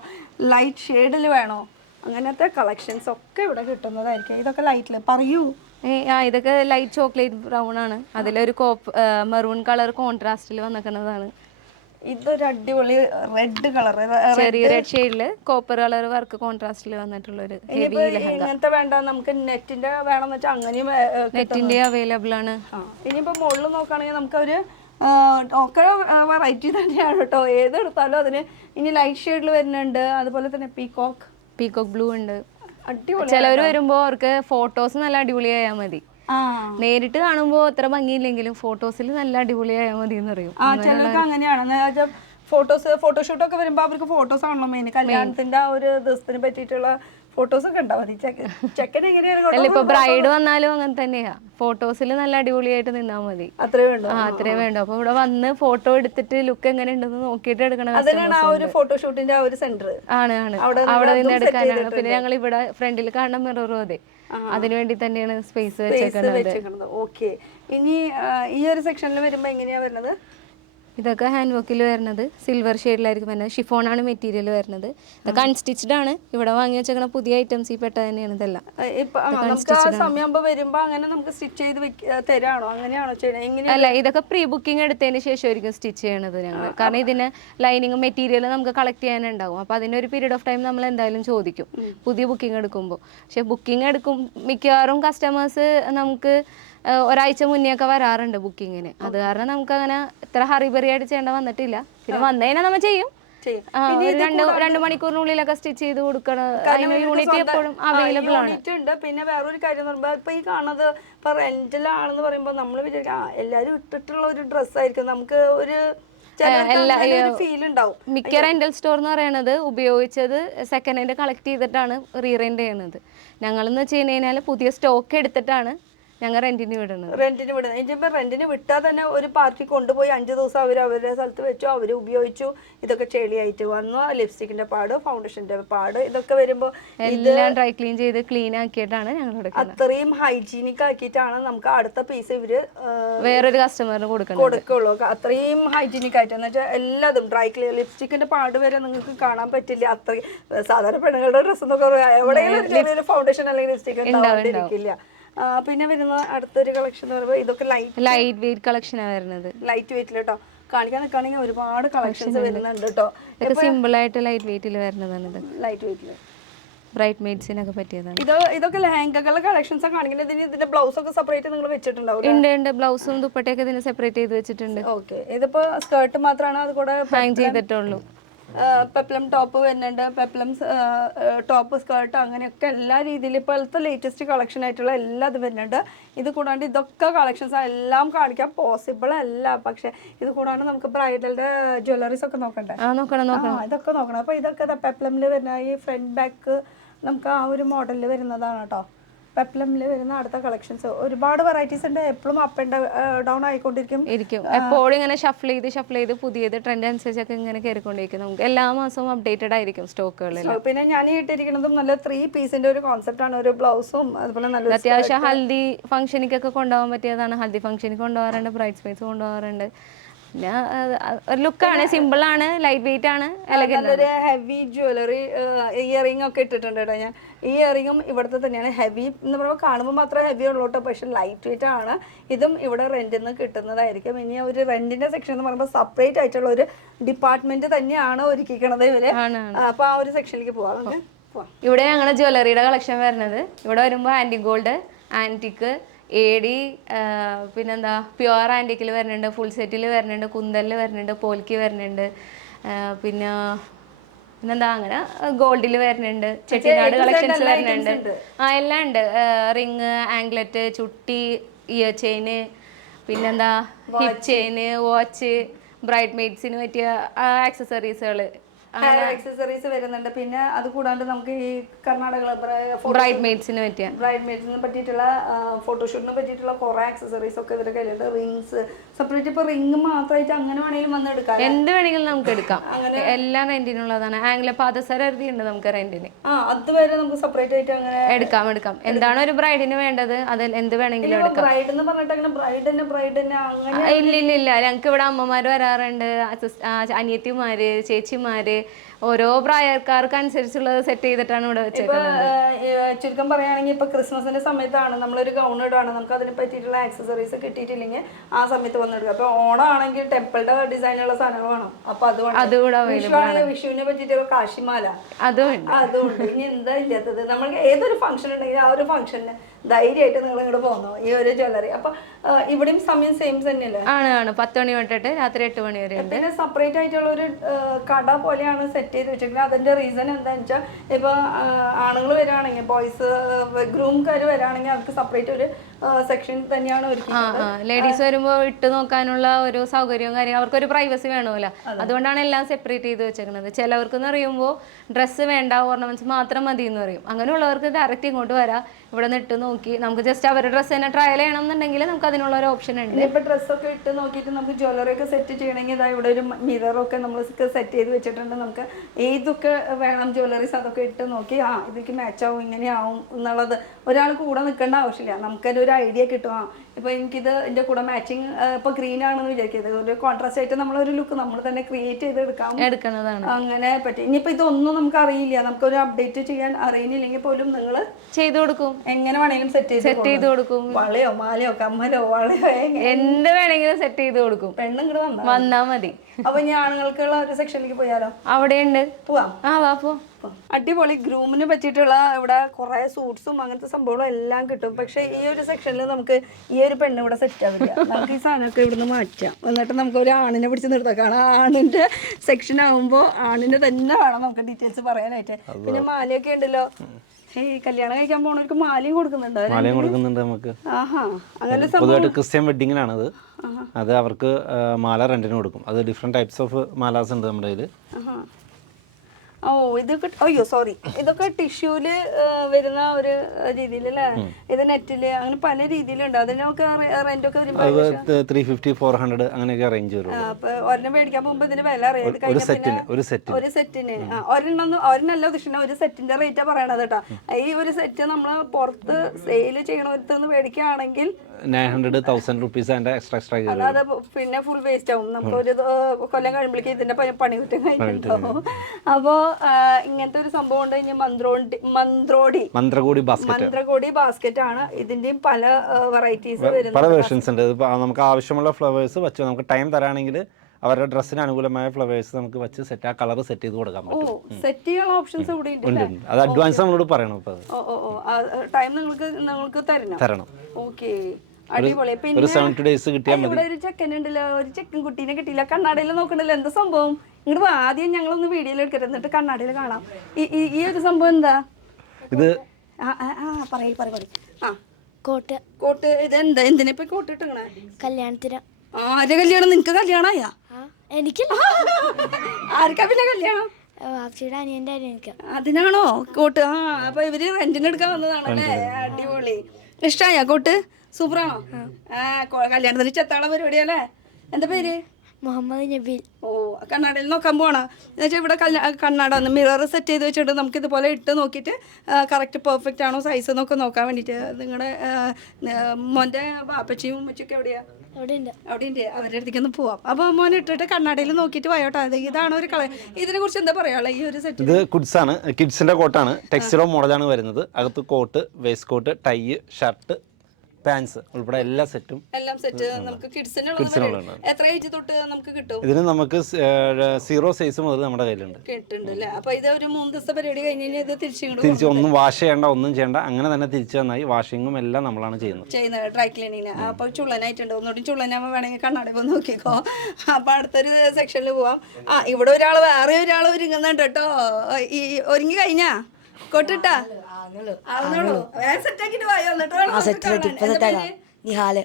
ലൈറ്റ് ഷെയ്ഡിൽ വേണോ, അങ്ങനത്തെ കളക്ഷൻസ് ഒക്കെ ഇവിടെ കിട്ടുന്നതായിരിക്കും. ഇതൊക്കെ ലൈറ്റിൽ പറയൂ. ഇതൊക്കെ ലൈറ്റ് ചോക്ലേറ്റ് ബ്രൗൺ ആണ്. അതിലൊരു മെറൂൺ കളർ കോൺട്രാസ്റ്റിൽ വന്നിരിക്കുന്നതാണ്. ഇതൊരു അടിപൊളി റെഡ് കളർ, ചെറിയ റെഡ് ഷെയ്ഡില് കോപ്പർ കളർ വർക്ക് കോൺട്രാസ്റ്റിൽ വന്നിട്ടുള്ള ഒരു ഹെവി ലെഹങ്ക. ഇങ്ങനത്തെ വേണ്ട, നമുക്ക് നെറ്റിന്റെ വേണമെന്ന് വെച്ചാൽ അങ്ങനെയും നെറ്റിന്റെ അവൈലബിൾ ആണ്. ഇനിയിപ്പോ മുകളിൽ നോക്കുകയാണെങ്കിൽ നമുക്ക് ഒരു ഒക്കെ വെറൈറ്റി തന്നെയാണ് കേട്ടോ. ഏതെടുത്താലും അതിന് ഇനി ലൈറ്റ് ഷെയ്ഡിൽ വരുന്നുണ്ട്. അതുപോലെ തന്നെ പീകോക്ക് ബ്ലൂ ഉണ്ട്. അടിപൊളി. ചിലവർ വരുമ്പോ അവർക്ക് ഫോട്ടോസ് നല്ല അടിപൊളിയായാൽ മതി. നേരിട്ട് കാണുമ്പോൾ അത്ര ഭംഗിയില്ലെങ്കിലും ഫോട്ടോസിൽ നല്ല അടിപൊളിയായാൽ മതി എന്ന് പറയും. ചിലർക്ക് അങ്ങനെയാണ്. ഫോട്ടോഷൂട്ടൊക്കെ വരുമ്പോ അവർക്ക് ഫോട്ടോസ് ആണല്ലോ മെയിൻ. കല്യാണത്തിന്റെ ആ ഒരു ദിവസത്തിന് പറ്റിയിട്ടുള്ള ഫോട്ടോസ് ഒക്കെ ഉണ്ടാവും. ചെക്കൻ എങ്ങനെയാണ് ഇപ്പൊ ബ്രൈഡ് വന്നാലും അങ്ങനെ തന്നെയാ. ഫോട്ടോസിൽ നല്ല അടിപൊളിയായിട്ട് നിന്നാ മതി. അത്രേ വേണ്ടു. അത്രേ വേണ്ടു. അപ്പൊ ഇവിടെ വന്ന് ഫോട്ടോ എടുത്തിട്ട് ലുക്ക് എങ്ങനെ ഉണ്ടെന്ന് നോക്കിയിട്ട് എടുക്കണം. അതിനാണ് ആ ഒരു ഫോട്ടോഷൂട്ടിന്റെ ആ ഒരു സെന്റർ ആണ്. അവിടെ നിന്ന് എടുക്കാനാണ്. പിന്നെ ഞങ്ങൾ ഇവിടെ ഫ്രണ്ടിൽ കാണുന്ന മിററും അതെ, അതിനുവേണ്ടി തന്നെയാണ് സ്പേസ് വെച്ചേക്കുന്നത്. ഓക്കെ. ഇനി ഈ ഒരു സെക്ഷനിൽ വരുമ്പോ എങ്ങനെയാ വരുന്നത്? ഇതൊക്കെ ഹാൻഡ് വർക്കിൽ വരുന്നത് സിൽവർ ഷെയ്ഡിലായിരിക്കും വരുന്നത്. ഷിഫോണാണ് മെറ്റീരിയൽ വരുന്നത്. ഇതൊക്കെ അൺസ്റ്റിച്ച്ഡ് ആണ്. ഇവിടെ വാങ്ങി വെച്ചേക്കുന്ന പുതിയ ഐറ്റംസ് ഈ പെട്ട തന്നെയാണ് ഇതെല്ലാം. അല്ല, ഇതൊക്കെ പ്രീ ബുക്കിംഗ് എടുത്തതിന് ശേഷമായിരിക്കും സ്റ്റിച്ച് ചെയ്യണത് ഞങ്ങൾ. കാരണം ഇതിന് ലൈനിങ് മെറ്റീരിയൽ നമുക്ക് കളക്ട് ചെയ്യാനുണ്ടാവും. അപ്പോൾ അതിനൊരു പീരീഡ് ഓഫ് ടൈം നമ്മൾ എന്തായാലും ചോദിക്കും പുതിയ ബുക്കിംഗ് എടുക്കുമ്പോൾ. പക്ഷെ ബുക്കിംഗ് എടുക്കും മിക്കവാറും കസ്റ്റമേഴ്സ് നമുക്ക് ഒരാഴ്ച മുന്നേ ഒക്കെ വരാറുണ്ട് ബുക്കിങ്ങിന്. അത് കാരണം നമുക്ക് അങ്ങനെ ഇത്ര ഹറിബറി ആയിട്ട് ചെയ്യേണ്ട വന്നിട്ടില്ല. പിന്നെ വന്നതിനാ നമ്മൾ ചെയ്യും. 2 മണിക്കൂറിനുള്ളിലൊക്കെ സ്റ്റിച്ച് ചെയ്ത് കൊടുക്കണം. അതിന് യൂണിറ്റ് എപ്പോഴും അവൈലബിൾ ആണ്. പിന്നെ വേറൊരു കാര്യം എന്ന് പറയുമ്പോൾ ഇപ്പൊ ഈ കാണുന്നത് ഇപ്പൊ റെന്റിലാണെന്ന് പറയുമ്പോൾ നമ്മൾ വിചാരിക്കാം എല്ലാരും ഇട്ടിട്ടുള്ള ഒരു ഡ്രസ് ആയിരിക്കും. നമുക്ക് ഒരു മിക്ക റെന്റൽ സ്റ്റോർ എന്ന് പറയുന്നത് ഉപയോഗിച്ചത് സെക്കൻഡ് ഹാൻഡ് കളക്ട് ചെയ്തിട്ടാണ് റീറെന്റ് ചെയ്യുന്നത്. ഞങ്ങളെന്ന് വെച്ച് കഴിഞ്ഞാൽ പുതിയ സ്റ്റോക്ക് എടുത്തിട്ടാണ് ഞങ്ങൾ റെന്റിന് വിടുന്നത്. റെന്റിന് വിട്ടാൽ തന്നെ ഒരു പാർട്ടി കൊണ്ടുപോയി 5 ദിവസം അവരുടെ സ്ഥലത്ത് വെച്ചു, അവർ ഉപയോഗിച്ചു. ഇതൊക്കെ ചെളിയായിട്ട് വന്നു, ലിപ്സ്റ്റിക്കിന്റെ പാട്, ഫൗണ്ടേഷന്റെ പാട്, ഇതൊക്കെ വരുമ്പോൾ എല്ലാം ഡ്രൈ ക്ലീൻ ചെയ്ത് ക്ലീൻ ആക്കിയിട്ടാണ് ഞങ്ങൾ എടുക്കുന്നത്. അത്രയും ഹൈജീനിക് ആക്കിയിട്ടാണ് നമുക്ക് അടുത്ത പീസ് ഇവര് വേറൊരു കസ്റ്റമറിന് കൊടുക്കുള്ളൂ. അത്രയും ഹൈജീനിക് ആയിട്ട് എന്ന് വെച്ചാൽ എല്ലാതും ഡ്രൈ ക്ലീൻ, ലിപ്സ്റ്റിക്കിന്റെ പാട് വരെ നിങ്ങൾക്ക് കാണാൻ പറ്റില്ല. അത്രയും സാധാരണ പെണ്ണുങ്ങളുടെ ഡ്രസ്സ് എന്നൊക്കെ എവിടെയെങ്കിലും ഫൗണ്ടേഷൻ അല്ലെങ്കിൽ ലിപ്സ്റ്റിക് ഉണ്ടാവാണ്ടിരിക്കില്ല. പിന്നെ വരുന്ന അടുത്തൊരു കളക്ഷൻ എന്ന് പറയുമ്പോൾ ഇതൊക്കെ ലൈറ്റ് വെയിറ്റ് കളക്ഷനാണ് വരുന്നത്. ലൈറ്റ് വെയിറ്റിൽ കേട്ടോ കാണിക്കാൻ നിൽക്കുകയാണെങ്കിൽ ഒരുപാട് കളക്ഷൻസ് വരുന്നുണ്ട് കേട്ടോ. സിമ്പിൾ ആയിട്ട് ലൈറ്റ് വെയിറ്റിൽ വരുന്നതാണ് ഇത്. ലൈറ്റ് വെയിറ്റിൽ ബ്രൈറ്റ് മെയ്ഡ്സിനൊക്കെ പറ്റിയതാണ്. ഇതൊക്കെ ലെഹങ്കകളുടെ കളക്ഷൻസ് കാണിക്കുന്നത്. ഇതിന്റെ ബ്ലൗസ് ഒക്കെ സെപ്പറേറ്റ് നിങ്ങൾ വെച്ചിട്ടുണ്ടാവും? ഉണ്ട്. ബ്ലൗസും ദുപ്പട്ടയൊക്കെ ഇതിന് സെപ്പറേറ്റ് ചെയ്ത് വെച്ചിട്ടുണ്ട്. ഓക്കെ. ഇതിപ്പോ സ്കേർട്ട് മാത്രമാണ് അത് കൂടെ ഹാങ് ചെയ്തിട്ടുള്ളൂ. പെപ്ലം ടോപ്പ് വരുന്നുണ്ട്, പെപ്ലം ടോപ്പ് സ്കേർട്ട്, അങ്ങനെയൊക്കെ എല്ലാ രീതിയിലും ഇപ്പോഴത്തെ ലേറ്റസ്റ്റ് കളക്ഷൻ ആയിട്ടുള്ള എല്ലാ ഇത് വരുന്നുണ്ട്. ഇത് കൂടാണ്ട് ഇതൊക്കെ കളക്ഷൻസ് എല്ലാം കാണിക്കാൻ പോസിബിൾ അല്ല. പക്ഷെ ഇത് കൂടാണ്ട് നമുക്ക് ബ്രൈഡലിന്റെ ജ്വല്ലറീസ് ഒക്കെ നോക്കണ്ടേ? ഇതൊക്കെ നോക്കണം. അപ്പൊ ഇതൊക്കെ പെപ്ലമിൽ വരുന്ന ഈ ഫ്രണ്ട് ബാക്ക് നമുക്ക് ആ ഒരു മോഡലിൽ വരുന്നതാണ് കേട്ടോ. പെപ്ലമിൽ വരുന്ന അടുത്ത കളക്ഷൻസ് ഒരുപാട് വെറൈറ്റീസ് ഉണ്ട്. എപ്പോഴും അപ്പ് ആൻഡ് ഡൗൺ ആയിക്കൊണ്ടിരിക്കും. എപ്പോഴും ഇങ്ങനെ ഷഫിൾ ചെയ്ത് പുതിയത് ട്രെൻഡ് അനുസരിച്ചൊക്കെ ഇങ്ങനെ കയറിക്കൊണ്ടിരിക്കും. നമുക്ക് എല്ലാ മാസവും അപ്ഡേറ്റഡ് ആയിരിക്കും സ്റ്റോക്കുകളിൽ. പിന്നെ ഞാൻ ഈ ഇട്ടിരിക്കുന്നതും നല്ല 3 പീസിന്റെ ഒരു കോൺസെപ്റ്റ് ആണ്. ഒരു ബ്ലൗസും അതുപോലെ നല്ല അത്യാവശ്യം ഹൽദി ഫംഗ്ഷനിക്കൊക്കെ കൊണ്ടുപോകാൻ പറ്റിയതാണ്. ഹൽദി ഫംഗ്ഷനിക്ക് കൊണ്ടുപോകാറുണ്ട്, ബ്രൈഡ് സ്പേസ് കൊണ്ടുപോകാറുണ്ട്. പിന്നെ ഒരു ലുക്കാണ്, സിമ്പിൾ ആണ്, ലൈറ്റ് വെയിറ്റ് ആണ്, നല്ലൊരു ഹെവി ജ്വല്ലറി ഇയറിംഗ് ഒക്കെ ഇട്ടിട്ടുണ്ട് കേട്ടോ. ഞാൻ ഈ ഇയറിംഗും ഇവിടുത്തെ തന്നെയാണ്. ഹെവി എന്ന് പറയുമ്പോൾ കാണുമ്പോൾ മാത്രമേ ഹെവി ഉള്ളൂ കേട്ടോ, പക്ഷെ ലൈറ്റ് വെയിറ്റ് ആണ്. ഇതും ഇവിടെ റെന്റിൽ നിന്ന് കിട്ടുന്നതായിരിക്കും. ഇനി ഒരു റെന്റിന്റെ സെക്ഷൻ എന്ന് പറയുമ്പോൾ സെപ്പറേറ്റ് ആയിട്ടുള്ള ഒരു ഡിപ്പാർട്ട്മെന്റ് തന്നെയാണ് ഒരുക്കിക്കണത് ഇവര്. അപ്പൊ ആ ഒരു സെക്ഷനിലേക്ക് പോവാം. ഇവിടെ ഞങ്ങളുടെ ജ്വല്ലറിയുടെ കളക്ഷൻ വരുന്നത്, ഇവിടെ വരുമ്പോൾ ആന്റി ഗോൾഡ്, ആന്റിക്ക്, AD, പിന്നെന്താ പ്യുവർ ആൻറ്റിക്കിൽ വരുന്നുണ്ട്, ഫുൾ സെറ്റിൽ വരുന്നുണ്ട്, കുന്തലിൽ വരുന്നുണ്ട്, പോൽക്കി വരുന്നുണ്ട്, പിന്നെന്താ അങ്ങനെ ഗോൾഡിൽ വരുന്നുണ്ട്, ചെട്ടിനാട് കളക്ഷൻസ് വരുന്നുണ്ട്. എല്ലാം ഉണ്ട്. റിങ്, ആംഗ്ലറ്റ്, ചുട്ടി, ഇയർ ചെയിന്, പിന്നെന്താ ഹിപ്പ് ചെയിന്, വാച്ച്, ബ്രൈഡ് മെയ്ഡ്സിന് പറ്റിയ ആക്സസറീസുകൾ, ആക്സസറീസ് വരുന്നുണ്ട്. പിന്നെ അത് കൂടാണ്ട് നമുക്ക് ഈ കർണാടക ബ്രൈഡ് മെയ്ഡ്സിന് പറ്റിയിട്ടുള്ള ഫോട്ടോഷൂട്ടിന് പറ്റിയിട്ടുള്ള കുറെ ആക്സസറീസ് ഒക്കെ ഇവരുടെ കയ്യിലുണ്ട്. റിങ്സ് സെപ്പറേറ്റ്, ഇപ്പൊ റിങ് മാത്രമായിട്ട് അങ്ങനെ വേണമെങ്കിലും വന്ന് എടുക്കാം. എന്ത് വേണമെങ്കിലും നമുക്ക് എടുക്കാം. എല്ലാം റെന്റിനുള്ളതാണ്. ആംഗ്ല പാദസരം ഉണ്ട് നമുക്ക് റെന്റിന്. അതുവരെ നമുക്ക് സെപ്പറേറ്റ് ആയിട്ട് അങ്ങനെ എടുക്കാം. എന്താണ് ഒരു ബ്രൈഡിന് വേണ്ടത് അത് എന്ത് വേണമെങ്കിലും എടുക്കാം. ബ്രൈഡ് എന്ന് പറഞ്ഞിട്ട് അങ്ങനെ ബ്രൈഡ് തന്നെ അങ്ങനെ ഇല്ല. ഞങ്ങൾക്ക് ഇവിടെ അമ്മമാര് വരാറുണ്ട്, അനിയത്തിമാര്, ചേച്ചിമാര്, ഓരോ പ്രായക്കാർക്ക് അനുസരിച്ചുള്ളത് സെറ്റ് ചെയ്തിട്ടാണ് ഇവിടെ വെച്ചേക്കുന്നത്. ചുരുക്കം പറയുകയാണെങ്കിൽ ഇപ്പൊ ക്രിസ്മസിന്റെ സമയത്താണ് നമ്മളൊരു ഗൗൺ ഇടുകയാണ്, നമുക്ക് അതിനെ പറ്റിയിട്ടുള്ള ആക്സസറീസ് കിട്ടിയിട്ടില്ലെങ്കിൽ ആ സമയത്ത് വന്നെടുക്കുക. അപ്പൊ ഓണം ആണെങ്കിൽ ടെമ്പിളുടെ ഡിസൈനുള്ള സാധനങ്ങൾ വേണം. അപ്പൊ അതുകൊണ്ട് വിഷുവിനെ പറ്റിയിട്ടുള്ള കാശിമാല അതുകൊണ്ട് ഇനി എന്താ ഇല്ലാത്തത്. നമ്മൾക്ക് ഏതൊരു ഫംഗ്ഷൻ ഉണ്ടെങ്കിൽ ആ ഒരു ഫംഗ്ഷന് ധൈര്യമായിട്ട് നിങ്ങൾ ഇങ്ങോട്ട് പോകുന്നു ഈ ഒരു ജ്വല്ലറി. അപ്പൊ ഇവിടെയും സമയം സെയിം തന്നെയല്ലേ? ആണ് 10 മണി തൊട്ടിട്ട് രാത്രി 8 മണി വരെ ഉണ്ട്. പിന്നെ സെപ്പറേറ്റ് ആയിട്ടുള്ള ഒരു കട പോലെയാണ് സെറ്റ് ചെയ്ത് വെച്ചിരിക്കുന്നത്. അതിന്റെ റീസൺ എന്താണെന്ന് വെച്ചാൽ ഇപ്പൊ ആണുങ്ങൾ വരികയാണെങ്കിൽ, ബോയ്സ് ഗ്രൂംകാർ വരികയാണെങ്കിൽ അവർക്ക് സെപ്പറേറ്റ് ഒരു സെക്ഷൻ തന്നെയാണ് ഒരുക്കിയിട്ടുള്ളത്. ലേഡീസ് വരുമ്പോൾ ഇട്ട് നോക്കാനുള്ള ഒരു സൗകര്യവും കാര്യം, അവർക്കൊരു പ്രൈവസി വേണമല്ലോ. അതുകൊണ്ടാണ് എല്ലാം സെപ്പറേറ്റ് ചെയ്ത് വെച്ചേക്കുന്നത്. ചിലവർക്ക് എന്ന് പറയുമ്പോൾ ഡ്രസ്സ് വേണ്ട, ഓർണമെന്റ്സ് മാത്രം മതി എന്ന് പറയും. അങ്ങനെയുള്ളവർക്ക് ഡയറക്റ്റ് ഇങ്ങോട്ട് വരാം, ഇവിടെ നിന്ന് ഇട്ട് നോക്കി നമുക്ക് ജസ്റ്റ് അവരുടെ ഡ്രസ്സ് തന്നെ ട്രയൽ ചെയ്യണം എന്നുണ്ടെങ്കിൽ നമുക്ക് അതിനുള്ള ഒരു ഓപ്ഷൻ ഉണ്ട്. ഇപ്പൊ ഡ്രസ്സൊക്കെ ഇട്ട് നോക്കിയിട്ട് നമുക്ക് ജ്വല്ലറി ഒക്കെ സെറ്റ് ചെയ്യണമെങ്കിൽ ഇതാ ഇവിടെ ഒരു മിററൊക്കെ നമ്മൾ സെറ്റ് ചെയ്ത് വെച്ചിട്ടുണ്ട്. നമുക്ക് ഏതൊക്കെ വേണം ജ്വല്ലറീസ് അതൊക്കെ ഇട്ട് നോക്കി ഇതൊക്കെ മാച്ച് ആവും, ഇങ്ങനെയാവും എന്നുള്ളത് ഒരാൾ കൂടെ നിൽക്കേണ്ട ആവശ്യമില്ല. നമുക്കതിൻ്റെ ഒരു ഐഡിയ കിട്ടും. ഇപ്പൊ എനിക്കിത് എൻ്റെ കൂടെ മാച്ചിങ് ഇപ്പൊ ഗ്രീൻ ആണെന്ന് വിചാരിക്കുന്നത്, ഒരു കോൺട്രാസ്റ്റ് ആയിട്ട് നമ്മളൊരു ലുക്ക് നമ്മൾ തന്നെ ക്രിയേറ്റ് ചെയ്ത് എടുക്കുന്നതാണ്. അങ്ങനെ പറ്റി. ഇനിയിപ്പോ ഇതൊന്നും നമുക്ക് അറിയില്ല, നമുക്കൊരു അപ്ഡേറ്റ് ചെയ്യാൻ അറിയുന്നില്ലെങ്കിൽ പോലും നിങ്ങൾ ചെയ്തു കൊടുക്കും. എങ്ങനെ വേണമെങ്കിലും സെറ്റ് ചെയ്ത് കൊടുക്കും. വളയോ മാലയോ കമ്മലോ വളയോ എന്ത് വേണമെങ്കിലും സെറ്റ് ചെയ്ത് കൊടുക്കും. പെണ്ണുങ്ങൾ വന്നാ മതി. അപ്പൊ ഇനി ആണുങ്ങൾക്കുള്ള ഒരു സെക്ഷനിലേക്ക് പോയാലോ? അവിടെ ഉണ്ട്, പോവാം. വാ പോ. അടിപൊളി ഗ്രൂമിന് പറ്റിയിട്ടുള്ള ഇവിടെ കുറെ സൂട്ട്സും അങ്ങനത്തെ സംഭവങ്ങളും എല്ലാം കിട്ടും. പക്ഷെ ഈ ഒരു സെക്ഷനിൽ നമുക്ക് ഈ ഒരു പെണ്ണ് ഇവിടെ സെറ്റ് ആവില്ല. നമുക്ക് ഈ സാധനമൊക്കെ ഇവിടുന്ന് മാറ്റാം, എന്നിട്ട് നമുക്ക് ഒരു ആണിനെ പിടിച്ച് നിർത്താം. കാരണം ആണിന്റെ സെക്ഷൻ ആകുമ്പോൾ ആണിന്റെ തന്നെ വേണം നമുക്ക് ഡീറ്റെയിൽസ് പറയാനായിട്ട്. പിന്നെ മാലയൊക്കെ ഉണ്ടല്ലോ, ഈ കല്യാണം കഴിക്കാൻ പോണവർക്ക് മാലയും കൊടുക്കുന്നുണ്ട്. നമുക്ക് അങ്ങനെ ക്രിസ്ത്യൻ വെഡിങ്ങിനാണത്. അത് അവർക്ക് മാല റെന്റിന് കൊടുക്കും. അത് ഡിഫറെന്റ് ടൈപ്സ് ഓഫ് മാലാസ് ഉണ്ട് നമ്മുടെ കയ്യിൽ. ഇതൊക്കെ സോറി, ഇതൊക്കെ ടിഷ്യൂല് വരുന്ന ഒരു രീതിയിലല്ലേ? ഇത് നെറ്റില് അങ്ങനെ പല രീതിയിലുണ്ട്. അതിനൊക്കെ റെന്റ് ഒക്കെ 350-400 അങ്ങനെയൊക്കെ റേഞ്ച് വരും. ഒരെണ്ണം മേടിക്കാൻ പോകുമ്പോ ഇതിന് വില അറിയാം. ഒരു സെറ്റിന് ഒരെണ്ണല്ല ഉദ്ദേശിക്കുന്ന ഒരു സെറ്റിന്റെ റേറ്റാ പറയണത് കേട്ടോ. ഈ ഒരു സെറ്റ് നമ്മള് പുറത്ത് സെയിൽ ചെയ്യണവരത്ത് മേടിക്കുകയാണെങ്കിൽ 900-1000 rupees എക്സ്ട്രാ അത് പിന്നെ ഫുൾ വേസ്റ്റ് ആവും. നമുക്ക് ഒരു കൊല്ലം കഴിയുമ്പോഴേക്കും ഇതിന്റെ പണി കുറ്റം കഴിഞ്ഞിട്ടുണ്ടാവും. അപ്പോ ഇങ്ങനത്തെ ഒരു സംഭവം ഉണ്ട്. ഇനി മന്ത്രകോടി ബാസ്ക്കറ്റ് ആണ്. ഇതിന്റെയും പല വെറൈറ്റീസ് വരുന്നത്, പല വേർഷൻസ് ഉണ്ട്. നമുക്ക് ആവശ്യമുള്ള ഫ്ലവേഴ്സ് വെച്ച് നമുക്ക് ടൈം തരാണെങ്കിൽ അവരുടെ ഡ്രസ്സിന് അനുകൂലമായ ഫ്ലവേഴ്സ് നമുക്ക് വെച്ച് സെറ്റ് ആ കളർ സെറ്റ് ചെയ്ത് കൊടുക്കാൻ പറ്റും. സെറ്റ് ചെയ്യാനുള്ള ഓപ്ഷൻസ് ഇവിടെ ഉണ്ട്. അത് അഡ്വാൻസ് നമ്മളോട് പറയണം. ടൈം നിങ്ങൾക്ക് തരണം. ഓക്കെ, അടിപൊളി. പിന്നെ 7 days കിട്ടിയാൽ മതി. ഇവിടെ ഒരു ചെക്കൻ ഉണ്ടല്ലോ, ഒരു ചെക്കൻ കുട്ടീനെ കിട്ടിയില്ല, കണ്ണാടിയിൽ നോക്കണ്ടല്ലോ. എന്താ സംഭവം? ഇങ്ങോട്ട് ആദ്യം ഞങ്ങളൊന്ന് വീഡിയോയിൽ എടുക്കരുത്, എന്നിട്ട് കണ്ണാടിയിൽ കാണാം. ഈ ഒരു സംഭവം എന്താ ഇത്? പറയും. കോട്ട് ഇത് എന്താ? എന്തിനാ ഇപ്പൊ കോട്ട് ഇട്ടേ? കല്യാണത്തിന്. ആരുടെ കല്യാണം? നിനക്ക് കല്യാണായ? എനിക്കല്ല. ആർക്കാ പിന്നെ കല്യാണം? വാപ്സിയുടെ അനിയൻ്റെ അനിയനിക്കാം. അതിനാണോ കോട്ട്? ആ അപ്പൊ ഇവര് റെന്റിന് എടുക്കാൻ വന്നതാണല്ലേ? അടിപൊളി. ഇഷ്ടായ കോട്ട്? സൂപ്പറാണോ? കല്യാണത്തിന് ചെത്താള പരിപാടിയല്ലേ? എന്താ പേര്? മുഹമ്മദ് നബീൽ. ഓ, കണ്ണാടയിൽ നോക്കാൻ പോവാണ് എന്നുവെച്ചാൽ ഇവിടെ കണ്ണാട മിറർ സെറ്റ് ചെയ്ത് വെച്ചിട്ട് നമുക്ക് ഇതുപോലെ ഇട്ട് നോക്കിയിട്ട് കറക്റ്റ് പെർഫെക്റ്റ് ആണോ സൈസ് എന്നൊക്കെ നോക്കാൻ വേണ്ടിയിട്ട്. നിങ്ങളുടെ മോൻ്റെ ബാപ്പച്ചിയും ഉമ്മച്ചിയൊക്കെ എവിടെയാ? അവിടെ ഉണ്ട്. അവരുടെ അടുത്തേക്ക് ഒന്ന് പോവാം. അപ്പോൾ മോൻ ഇട്ടിട്ട് കണ്ണാടയിൽ നോക്കിയിട്ട് പോയോട്ടോ. ഇതാണ് ഒരു കളർ. ഇതിനെ കുറിച്ച് എന്താ പറയാ ഈ ഒരു സെറ്റ്? ഇത് കുഡ്സ് ആണ്, കിഡ്സിന്റെ കോട്ടാണ്. ടെക്സ്റ്റൈലോ മോഡലാണ് വരുന്നത്. അകത്ത് coat, waist coat, tie, shirt, pants ഉൾപ്പെടെ എല്ലാ സെറ്റും എല്ലാം സെറ്റ് നമുക്ക് കിഡ്സിന്. എത്ര ഏജ് തൊട്ട് നമുക്ക് കിട്ടും? ഇതിന് നമുക്ക് 0 സൈസ് മുതൽ നമ്മുടെ കയ്യിലുണ്ട്. കിട്ടുന്നുണ്ട് അല്ലേ? അപ്പൊ ഇത് ഒരു 3 ദിവസത്തെ പരിപാടി കഴിഞ്ഞ് കഴിഞ്ഞാൽ ഇത് തിരിച്ച് ഒന്നും വാഷ് ചെയ്യേണ്ട, ഒന്നും ചെയ്യേണ്ട, അങ്ങനെ തന്നെ തിരിച്ചു തന്നായി. വാഷിങ്ങും എല്ലാം നമ്മളാണ് ചെയ്യുന്നത് ഡ്രൈ ക്ലീനിങ്ങിന്. അപ്പൊ ചുള്ളനായിട്ടുണ്ട്. ഒന്നുകൂടി ചുള്ളനാകുമ്പോൾ വേണമെങ്കിൽ കണ്ണാടി പോയി നോക്കിക്കോ. അപ്പൊ അടുത്തൊരു സെക്ഷനിൽ പോവാം. ഇവിടെ വേറെ ഒരാൾ ഒരുങ്ങുന്നുണ്ട് കേട്ടോ. ഈ ഒരുങ്ങി കഴിഞ്ഞാ കൊട്ടിട്ടാ നിഹാല്.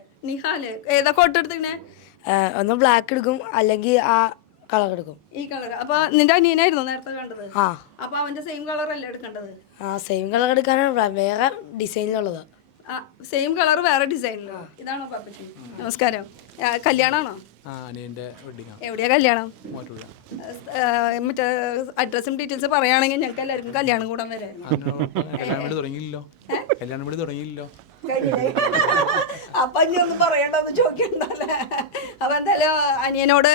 ഏതാ കോട്ട് എടുത്തിങ്ങനെ? ഒന്ന് ബ്ലാക്ക് എടുക്കും, അല്ലെങ്കിൽ ആ കളർ എടുക്കും. ഈ കളർ. അപ്പൊ നിന്റെ അനിയനായിരുന്നു നേരത്തെ കണ്ടത്? അപ്പൊ അവന്റെ സെയിം കളർ അല്ലേ എടുക്കേണ്ടത്? സെയിം കളർ എടുക്കാനാണ്, വേറെ ഡിസൈനിലുള്ളത്. സെയിം കളർ വേറെ ഡിസൈനിലോ? ഇതാണോ പാപ്പച്ചി? നമസ്കാരം. കല്യാണമാണോ? എവിടെയാ കല്യാണം? മറ്റേ അഡ്രസ്സും ഡീറ്റെയിൽസ് പറയുകയാണെങ്കിൽ ഞങ്ങൾക്ക് എല്ലാവർക്കും കല്യാണം കൂടാൻ വരെ. അപ്പൊ ഇനി ഒന്നും പറയണ്ടെന്ന് ചോദിക്കണ്ടല്ലേ? അപ്പൊ എന്തായാലും അനിയനോട്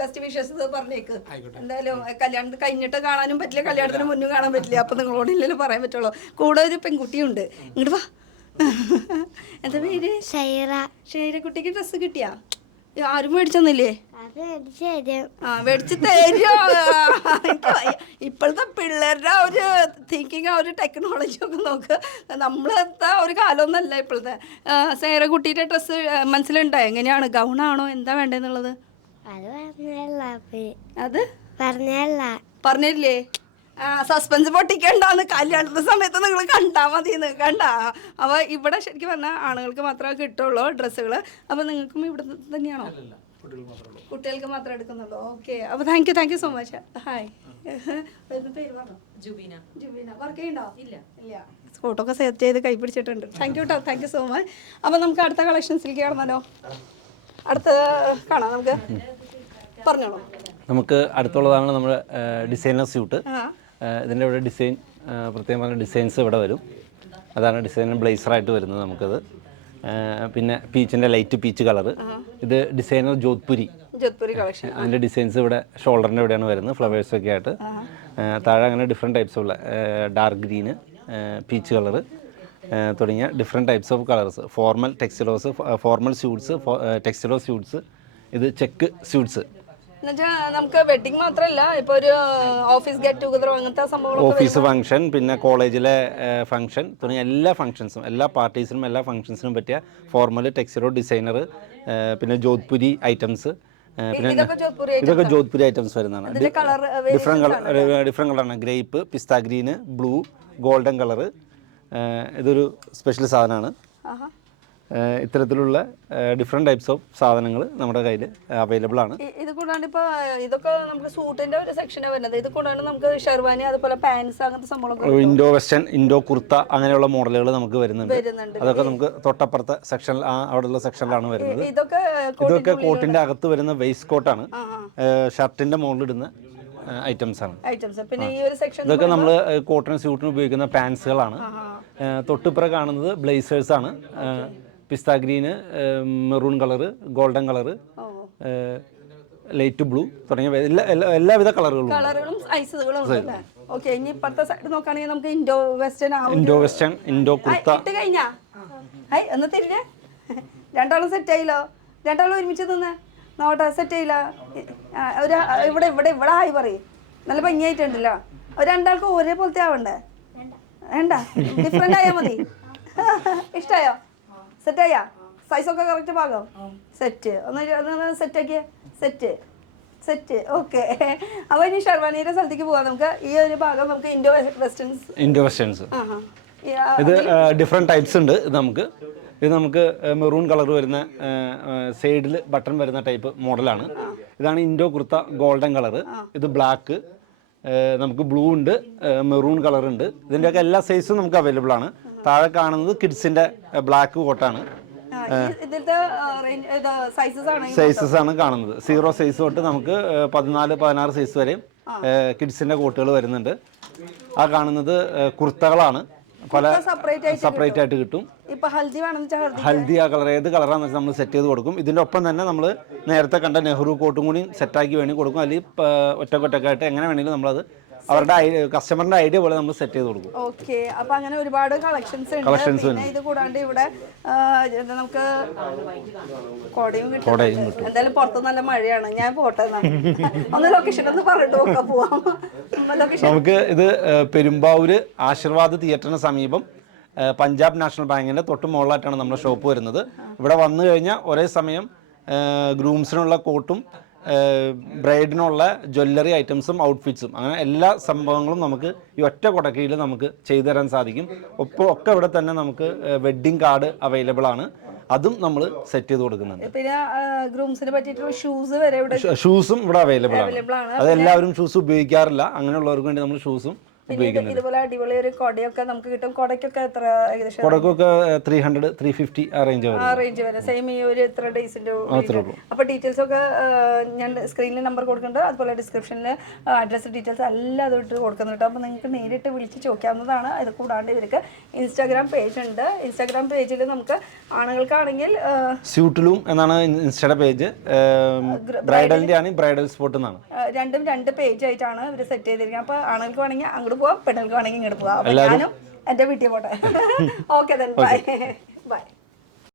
ബെസ്റ്റ് വിഷസ് പറഞ്ഞേക്ക്. എന്തായാലും കല്യാണത്തിന് കഴിഞ്ഞിട്ട് കാണാനും പറ്റില്ല, കല്യാണത്തിന് മുന്നും കാണാൻ പറ്റില്ല. അപ്പൊ നിങ്ങളോടില്ലല്ലോ പറയാൻ പറ്റുള്ളൂ. കൂടെ ഒരു പെൺകുട്ടിയുണ്ട്. ഇങ്ങോട്ട് വാ. എന്താ പേര്? ഷൈറ. കുട്ടിക്ക് ഡ്രസ്സ് കിട്ടിയാ? ആരും മേടിച്ചൊന്നില്ലേ? മേടിച്ച് തരുമോ? ഇപ്പോഴത്തെ പിള്ളേരുടെ ആ ഒരു തിങ്കിങ്, ആ ഒരു ടെക്നോളജി ഒക്കെ നോക്ക്. നമ്മളത്തെ ഒരു കാലമൊന്നല്ല ഇപ്പോഴത്തെ. സേറ കുട്ടിയുടെ ഡ്രസ്സ് മനസ്സിലുണ്ടോ? എങ്ങനെയാണ്? ഗൗണാണോ എന്താ വേണ്ടെന്നുള്ളത്? അത് പറഞ്ഞില്ലേ? സസ്പെൻസ് പൊട്ടിക്കണ്ടാന്ന്. കല്യാണത്തിന്റെ സമയത്ത് നിങ്ങൾ കണ്ടാൽ മതിന്ന്. കണ്ടാ? അപ്പോൾ ഇവിടെ ശരിക്കും പറഞ്ഞാൽ ആണുങ്ങൾക്ക് മാത്രമേ കിട്ടുള്ളൂ ഡ്രസ്സുകൾ. അപ്പോൾ നിങ്ങൾക്കും ഇവിടെ തന്നെയാണോ? കുട്ടികൾക്ക് മാത്രമേ എടുക്കുന്നുള്ളൂ. ഓക്കെ. അപ്പോൾ thank you so much. Hi. പേര് പറഞ്ഞോ? ജുബീന. വർക്ക് ചെയ്യണ്ടോ? ഇല്ല. ഫോട്ടോക്കെ സെറ്റ് ചെയ്ത് കൈ പിടിച്ചിട്ടുണ്ട്. Thank you so much. അപ്പോൾ നമുക്ക് അടുത്ത കളക്ഷൻസിലേക്ക് കാണാമല്ലോ. അടുത്ത കാണാം നമുക്ക്. പറഞ്ഞോളൂ. നമുക്ക് അടുത്തുള്ളതാണ് നമ്മുടെ ഡിസൈനർ സ്യൂട്ട്. ഇതിൻ്റെ ഇവിടെ ഡിസൈൻ പ്രത്യേകം പറഞ്ഞ ഡിസൈൻസ് ഇവിടെ വരും. അതാണ് ഡിസൈനർ ബ്ലേസറായിട്ട് വരുന്നത് നമുക്കത്. പിന്നെ പീച്ചിൻ്റെ ലൈറ്റ് പീച്ച് കളറ്. ഇത് ഡിസൈനർ ജോധ്പുരി കളക്ഷൻ. അതിൻ്റെ ഡിസൈൻസ് ഇവിടെ ഷോൾഡറിൻ്റെ ഇവിടെയാണ് വരുന്നത്, ഫ്ലവേഴ്സൊക്കെ ആയിട്ട്. താഴെ അങ്ങനെ ഡിഫറെൻറ്റ് ടൈപ്സ് ഉള്ള ഡാർക്ക് ഗ്രീന്, പീച്ച് കളറ് തുടങ്ങിയ different types of colours. Formal ടെക്സ്റ്റൈലോസ്, ഫോർമൽ സ്യൂട്ട്സ്, ടെക്സ്റ്റൈലോ സ്യൂട്ട്സ്. ഇത് ചെക്ക് സ്യൂട്ട്സ്. നമുക്ക് വെഡിങ് മാത്രമല്ല, ഇപ്പൊ ഒരു ഓഫീസ് ഗെറ്റ് ടുഗദറോ അങ്ങനത്തെ സംഭവം, ഓഫീസ് ഫംഗ്ഷൻ, പിന്നെ കോളേജിലെ ഫംഗ്ഷൻ തുടങ്ങിയ എല്ലാ ഫംഗ്ഷൻസും, എല്ലാ പാർട്ടീസിനും എല്ലാ ഫംഗ്ഷൻസിനും പറ്റിയ ഫോർമൽ ടെക്സ്റ്റൈലോ ഡിസൈനർ, പിന്നെ ജോധ്പുരി ഐറ്റംസ്. പിന്നെ ഇതൊക്കെ ജോധ്പുരി ഐറ്റംസ് വരുന്നതാണ്. ഡിഫറെൻറ്റ് കളറാണ്. ഗ്രേപ്പ്, പിസ്ത ഗ്രീന്, ബ്ലൂ, ഗോൾഡൻ കളറ്. ഇതൊരു സ്പെഷ്യൽ സാധനമാണ്. ഇത്തരത്തിലുള്ള ഡിഫറെൻറ്റ് ടൈപ്സ് ഓഫ് സാധനങ്ങൾ നമ്മുടെ കയ്യിൽ അവൈലബിൾ ആണ്. ഇത് കൂടാണ്ട് ഇപ്പോൾ ഇതൊക്കെ നമുക്ക് സൂട്ടിൻ്റെ ഒരു സെക്ഷനാണ് വരുന്നത്. ഇത് കൂടാണ്ട് നമുക്ക് ഷെർവാനി, അതുപോലെ പാൻസ്, അങ്ങനത്തെ സംഭവങ്ങൾ, ഇൻഡോ വെസ്റ്റേൺ, ഇൻഡോ കുർത്ത അങ്ങനെയുള്ള മോഡലുകൾ നമുക്ക് വരുന്നുണ്ട്. അതൊക്കെ നമുക്ക് തൊട്ടപ്പുറത്തെ സെക്ഷൻ, അവിടെയുള്ള സെക്ഷനിലാണ് വരുന്നത്. ഇതൊക്കെ കോട്ടിൻ്റെ അകത്ത് വരുന്ന വേസ്റ്റ് കോട്ടാണ്. ഷർട്ടിൻ്റെ മുകളിലിടുന്ന ഐറ്റംസ് ആണ്. പിന്നെ ഈ ഒരു സെക്ഷൻ ഇതൊക്കെ നമ്മൾ കോട്ടൺ സ്യൂട്ടിന് ഉപയോഗിക്കുന്ന പാൻസുകളാണ്. തൊട്ടിപ്പുറം കാണുന്നത് ബ്ലേസേഴ്സ് ആണ്. Pista green, maroon colour, golden colour, light blue തുടങ്ങിയ എല്ലാവിധ കളറുകളും സൈസുകളും. ഓക്കെ. ഇനി ഇപ്പുറത്തെ സൈഡ് നോക്കുകയാണെങ്കിൽ നമുക്ക് ഇൻഡോ വെസ്റ്റേൺ, ഇൻഡോ കുർത്ത. കഴിഞ്ഞാ ഒന്ന് തരില്ലേ? രണ്ടാളും സെറ്റ് ആയില്ലോ? രണ്ടാളും ഒരുമിച്ച് തന്നെ നോട്ടെ. സെറ്റ് ആയില്ല? ഒരു ഇവിടെ ആയി പറയും. നല്ല ഭംഗിയായിട്ടുണ്ടല്ലോ. രണ്ടാൾക്കും ഒരേപോലത്തെ ആവണ്ടേ? വേണ്ട, ഡിഫറെൻ്റ് ആയാൽ മതി. ഇഷ്ടമായോ? സെറ്റായാ? സൈസൊക്കെ കറക്റ്റ് പാകം? സെറ്റ്. ഒന്ന് സെറ്റാക്കിയ സെറ്റ്. ഓക്കെ. അപ്പോൾ ഇനി ഷെർവാനിയുടെ സ്ഥലത്തേക്ക് പോകാം. നമുക്ക് ഈ ഒരു ഭാഗം നമുക്ക് ഇൻഡോ വെസ്റ്റേൺസ്. ഇത് ഡിഫറെൻറ്റ് ടൈപ്സ് ഉണ്ട്. ഇത് നമുക്ക് മെറൂൺ കളർ വരുന്ന, സൈഡിൽ ബട്ടൺ വരുന്ന ടൈപ്പ് മോഡലാണ്. ഇതാണ് ഇൻഡോ കുർത്ത ഗോൾഡൻ കളറ്. ഇത് ബ്ലാക്ക്, നമുക്ക് ബ്ലൂ ഉണ്ട്, മെറൂൺ കളർ ഉണ്ട്. ഇതിൻ്റെയൊക്കെ എല്ലാ സൈസും നമുക്ക് അവൈലബിൾ ആണ്. താഴെ കാണുന്നത് കിഡ്സിൻ്റെ ബ്ലാക്ക് കോട്ടാണ്. സൈസസ് ആണ് കാണുന്നത്. 0 സൈസ് തൊട്ട് നമുക്ക് 14-16 സൈസ് വരെയും കിഡ്സിൻ്റെ കോട്ടുകൾ വരുന്നുണ്ട്. ആ കാണുന്നത് കുർത്തകളാണ്. പല സെപ്പറേറ്റ് ആയിട്ട് കിട്ടും. ഹൽദി ആ കളർ ഏത് കളറാണെന്ന് വെച്ചാൽ നമ്മൾ സെറ്റ് ചെയ്ത് കൊടുക്കും. ഇതിൻ്റെ ഒപ്പം തന്നെ നമ്മൾ നേരത്തെ കണ്ട നെഹ്റു കോട്ടും കൂടി സെറ്റാക്കി വേണമെങ്കിൽ കൊടുക്കും. അല്ലെങ്കിൽ ഒറ്റക്കൊറ്റക്കായിട്ട് എങ്ങനെ വേണമെങ്കിലും നമ്മളത് അവരുടെ കസ്റ്റമറിന്റെ ഐഡിയ പോലെ നമ്മൾ സെറ്റ് ചെയ്ത് കൊടുക്കും. ഓക്കെ, അപ്പൊ അങ്ങനെ ഒരുപാട് കളക്ഷൻസ് ഉണ്ട്. പിന്നെ ഇത് കൂടാണ്ട് ഇവിടെ നമുക്ക് കോടയും കിട്ടും. എന്തായാലും പുറത്ത് നല്ല മഴയാണ്. ഞാൻ പോട്ടെ, ഒന്ന് ലൊക്കേഷൻ ഒന്ന് പറഞ്ഞിട്ട് നോക്കാൻ പോവാം. നമുക്ക് ഇത് പെരുമ്പാവൂര് ആശീർവാദ് തിയേറ്ററിന് സമീപം പഞ്ചാബ് നാഷണൽ ബാങ്കിന്റെ തൊട്ട് മുകളിലായിട്ടാണ് നമ്മുടെ ഷോപ്പ് വരുന്നത്. ഇവിടെ വന്നു കഴിഞ്ഞാൽ ഒരേ സമയം ഗ്രൂംസിനുള്ള കോട്ടും ബ്രൈഡിനുള്ള ജ്വല്ലറി ഐറ്റംസും ഔട്ട്ഫിറ്റ്സും അങ്ങനെ എല്ലാ സംഭവങ്ങളും നമുക്ക് ഈ ഒറ്റ കൊടക്കയിൽ നമുക്ക് ചെയ്തു തരാൻ സാധിക്കും. ഒക്കെ ഇവിടെ തന്നെ നമുക്ക് വെഡ്ഡിങ് കാർഡ് അവൈലബിൾ ആണ്. അതും നമ്മൾ സെറ്റ് ചെയ്ത് കൊടുക്കുന്നുണ്ട്. പിന്നെ ഗ്രൂംസിന് പറ്റിയിട്ടുള്ള ഷൂസ് വരെ ഇവിടെ ഷൂസും ഇവിടെ അവൈലബിൾ ആണ്. അത് എല്ലാവരും ഷൂസ് ഉപയോഗിക്കാറില്ല. അങ്ങനെയുള്ളവർക്ക് വേണ്ടി നമ്മൾ ഷൂസും ഇതുപോലെ അടിപൊളി ഒരു കൊടയൊക്കെ നമുക്ക് കിട്ടും. കൊടക്കൊക്കെ എത്ര ഏകദേശം? കൊടക്കൊക്കെ 300-350 ആ റേഞ്ച് വരെ. സെയിം ഈ ഒരു ഇത്ര ഡേയ്സിന്റെ. അപ്പൊ ഡീറ്റെയിൽസ് ഒക്കെ ഞാൻ സ്ക്രീനിൽ നമ്പർ കൊടുക്കുന്നുണ്ട്. അതുപോലെ ഡിസ്ക്രിപ്ഷനിൽ അഡ്രസ് ഡീറ്റെയിൽസ് എല്ലാം അത് ഇട്ട് കൊടുക്കുന്നുണ്ട്. അപ്പൊ നിങ്ങൾക്ക് നേരിട്ട് വിളിച്ച് ചോദിക്കാവുന്നതാണ്. ഇത് കൂടാണ്ട് ഇവർക്ക് ഇൻസ്റ്റാഗ്രാം പേജ് ഉണ്ട്. ഇൻസ്റ്റാഗ്രാം പേജിൽ നമുക്ക് ആണുങ്ങൾക്കാണെങ്കിൽ സ്യൂട്ടിലും എന്നാണ് ഇൻസ്റ്റയുടെ പേജ്. ബ്രൈഡലിന്റെ ആണ് ബ്രൈഡൽ സ്പോട്ട് എന്നാണ്. രണ്ടും 2 പേജ് ആയിട്ടാണ് ഇവർ സെറ്റ് ചെയ്തിരിക്കുന്നത്. അപ്പൊ ആണുങ്ങൾക്ക് വേണമെങ്കിൽ അങ്ങോട്ട് പോവാം, പെണ്ണുങ്ങൾക്ക് വേണമെങ്കിൽ ഇങ്ങോട്ട് പോവാം. ഞാനും എന്റെ വീട്ടിൽ പോട്ടെ. Okay, by.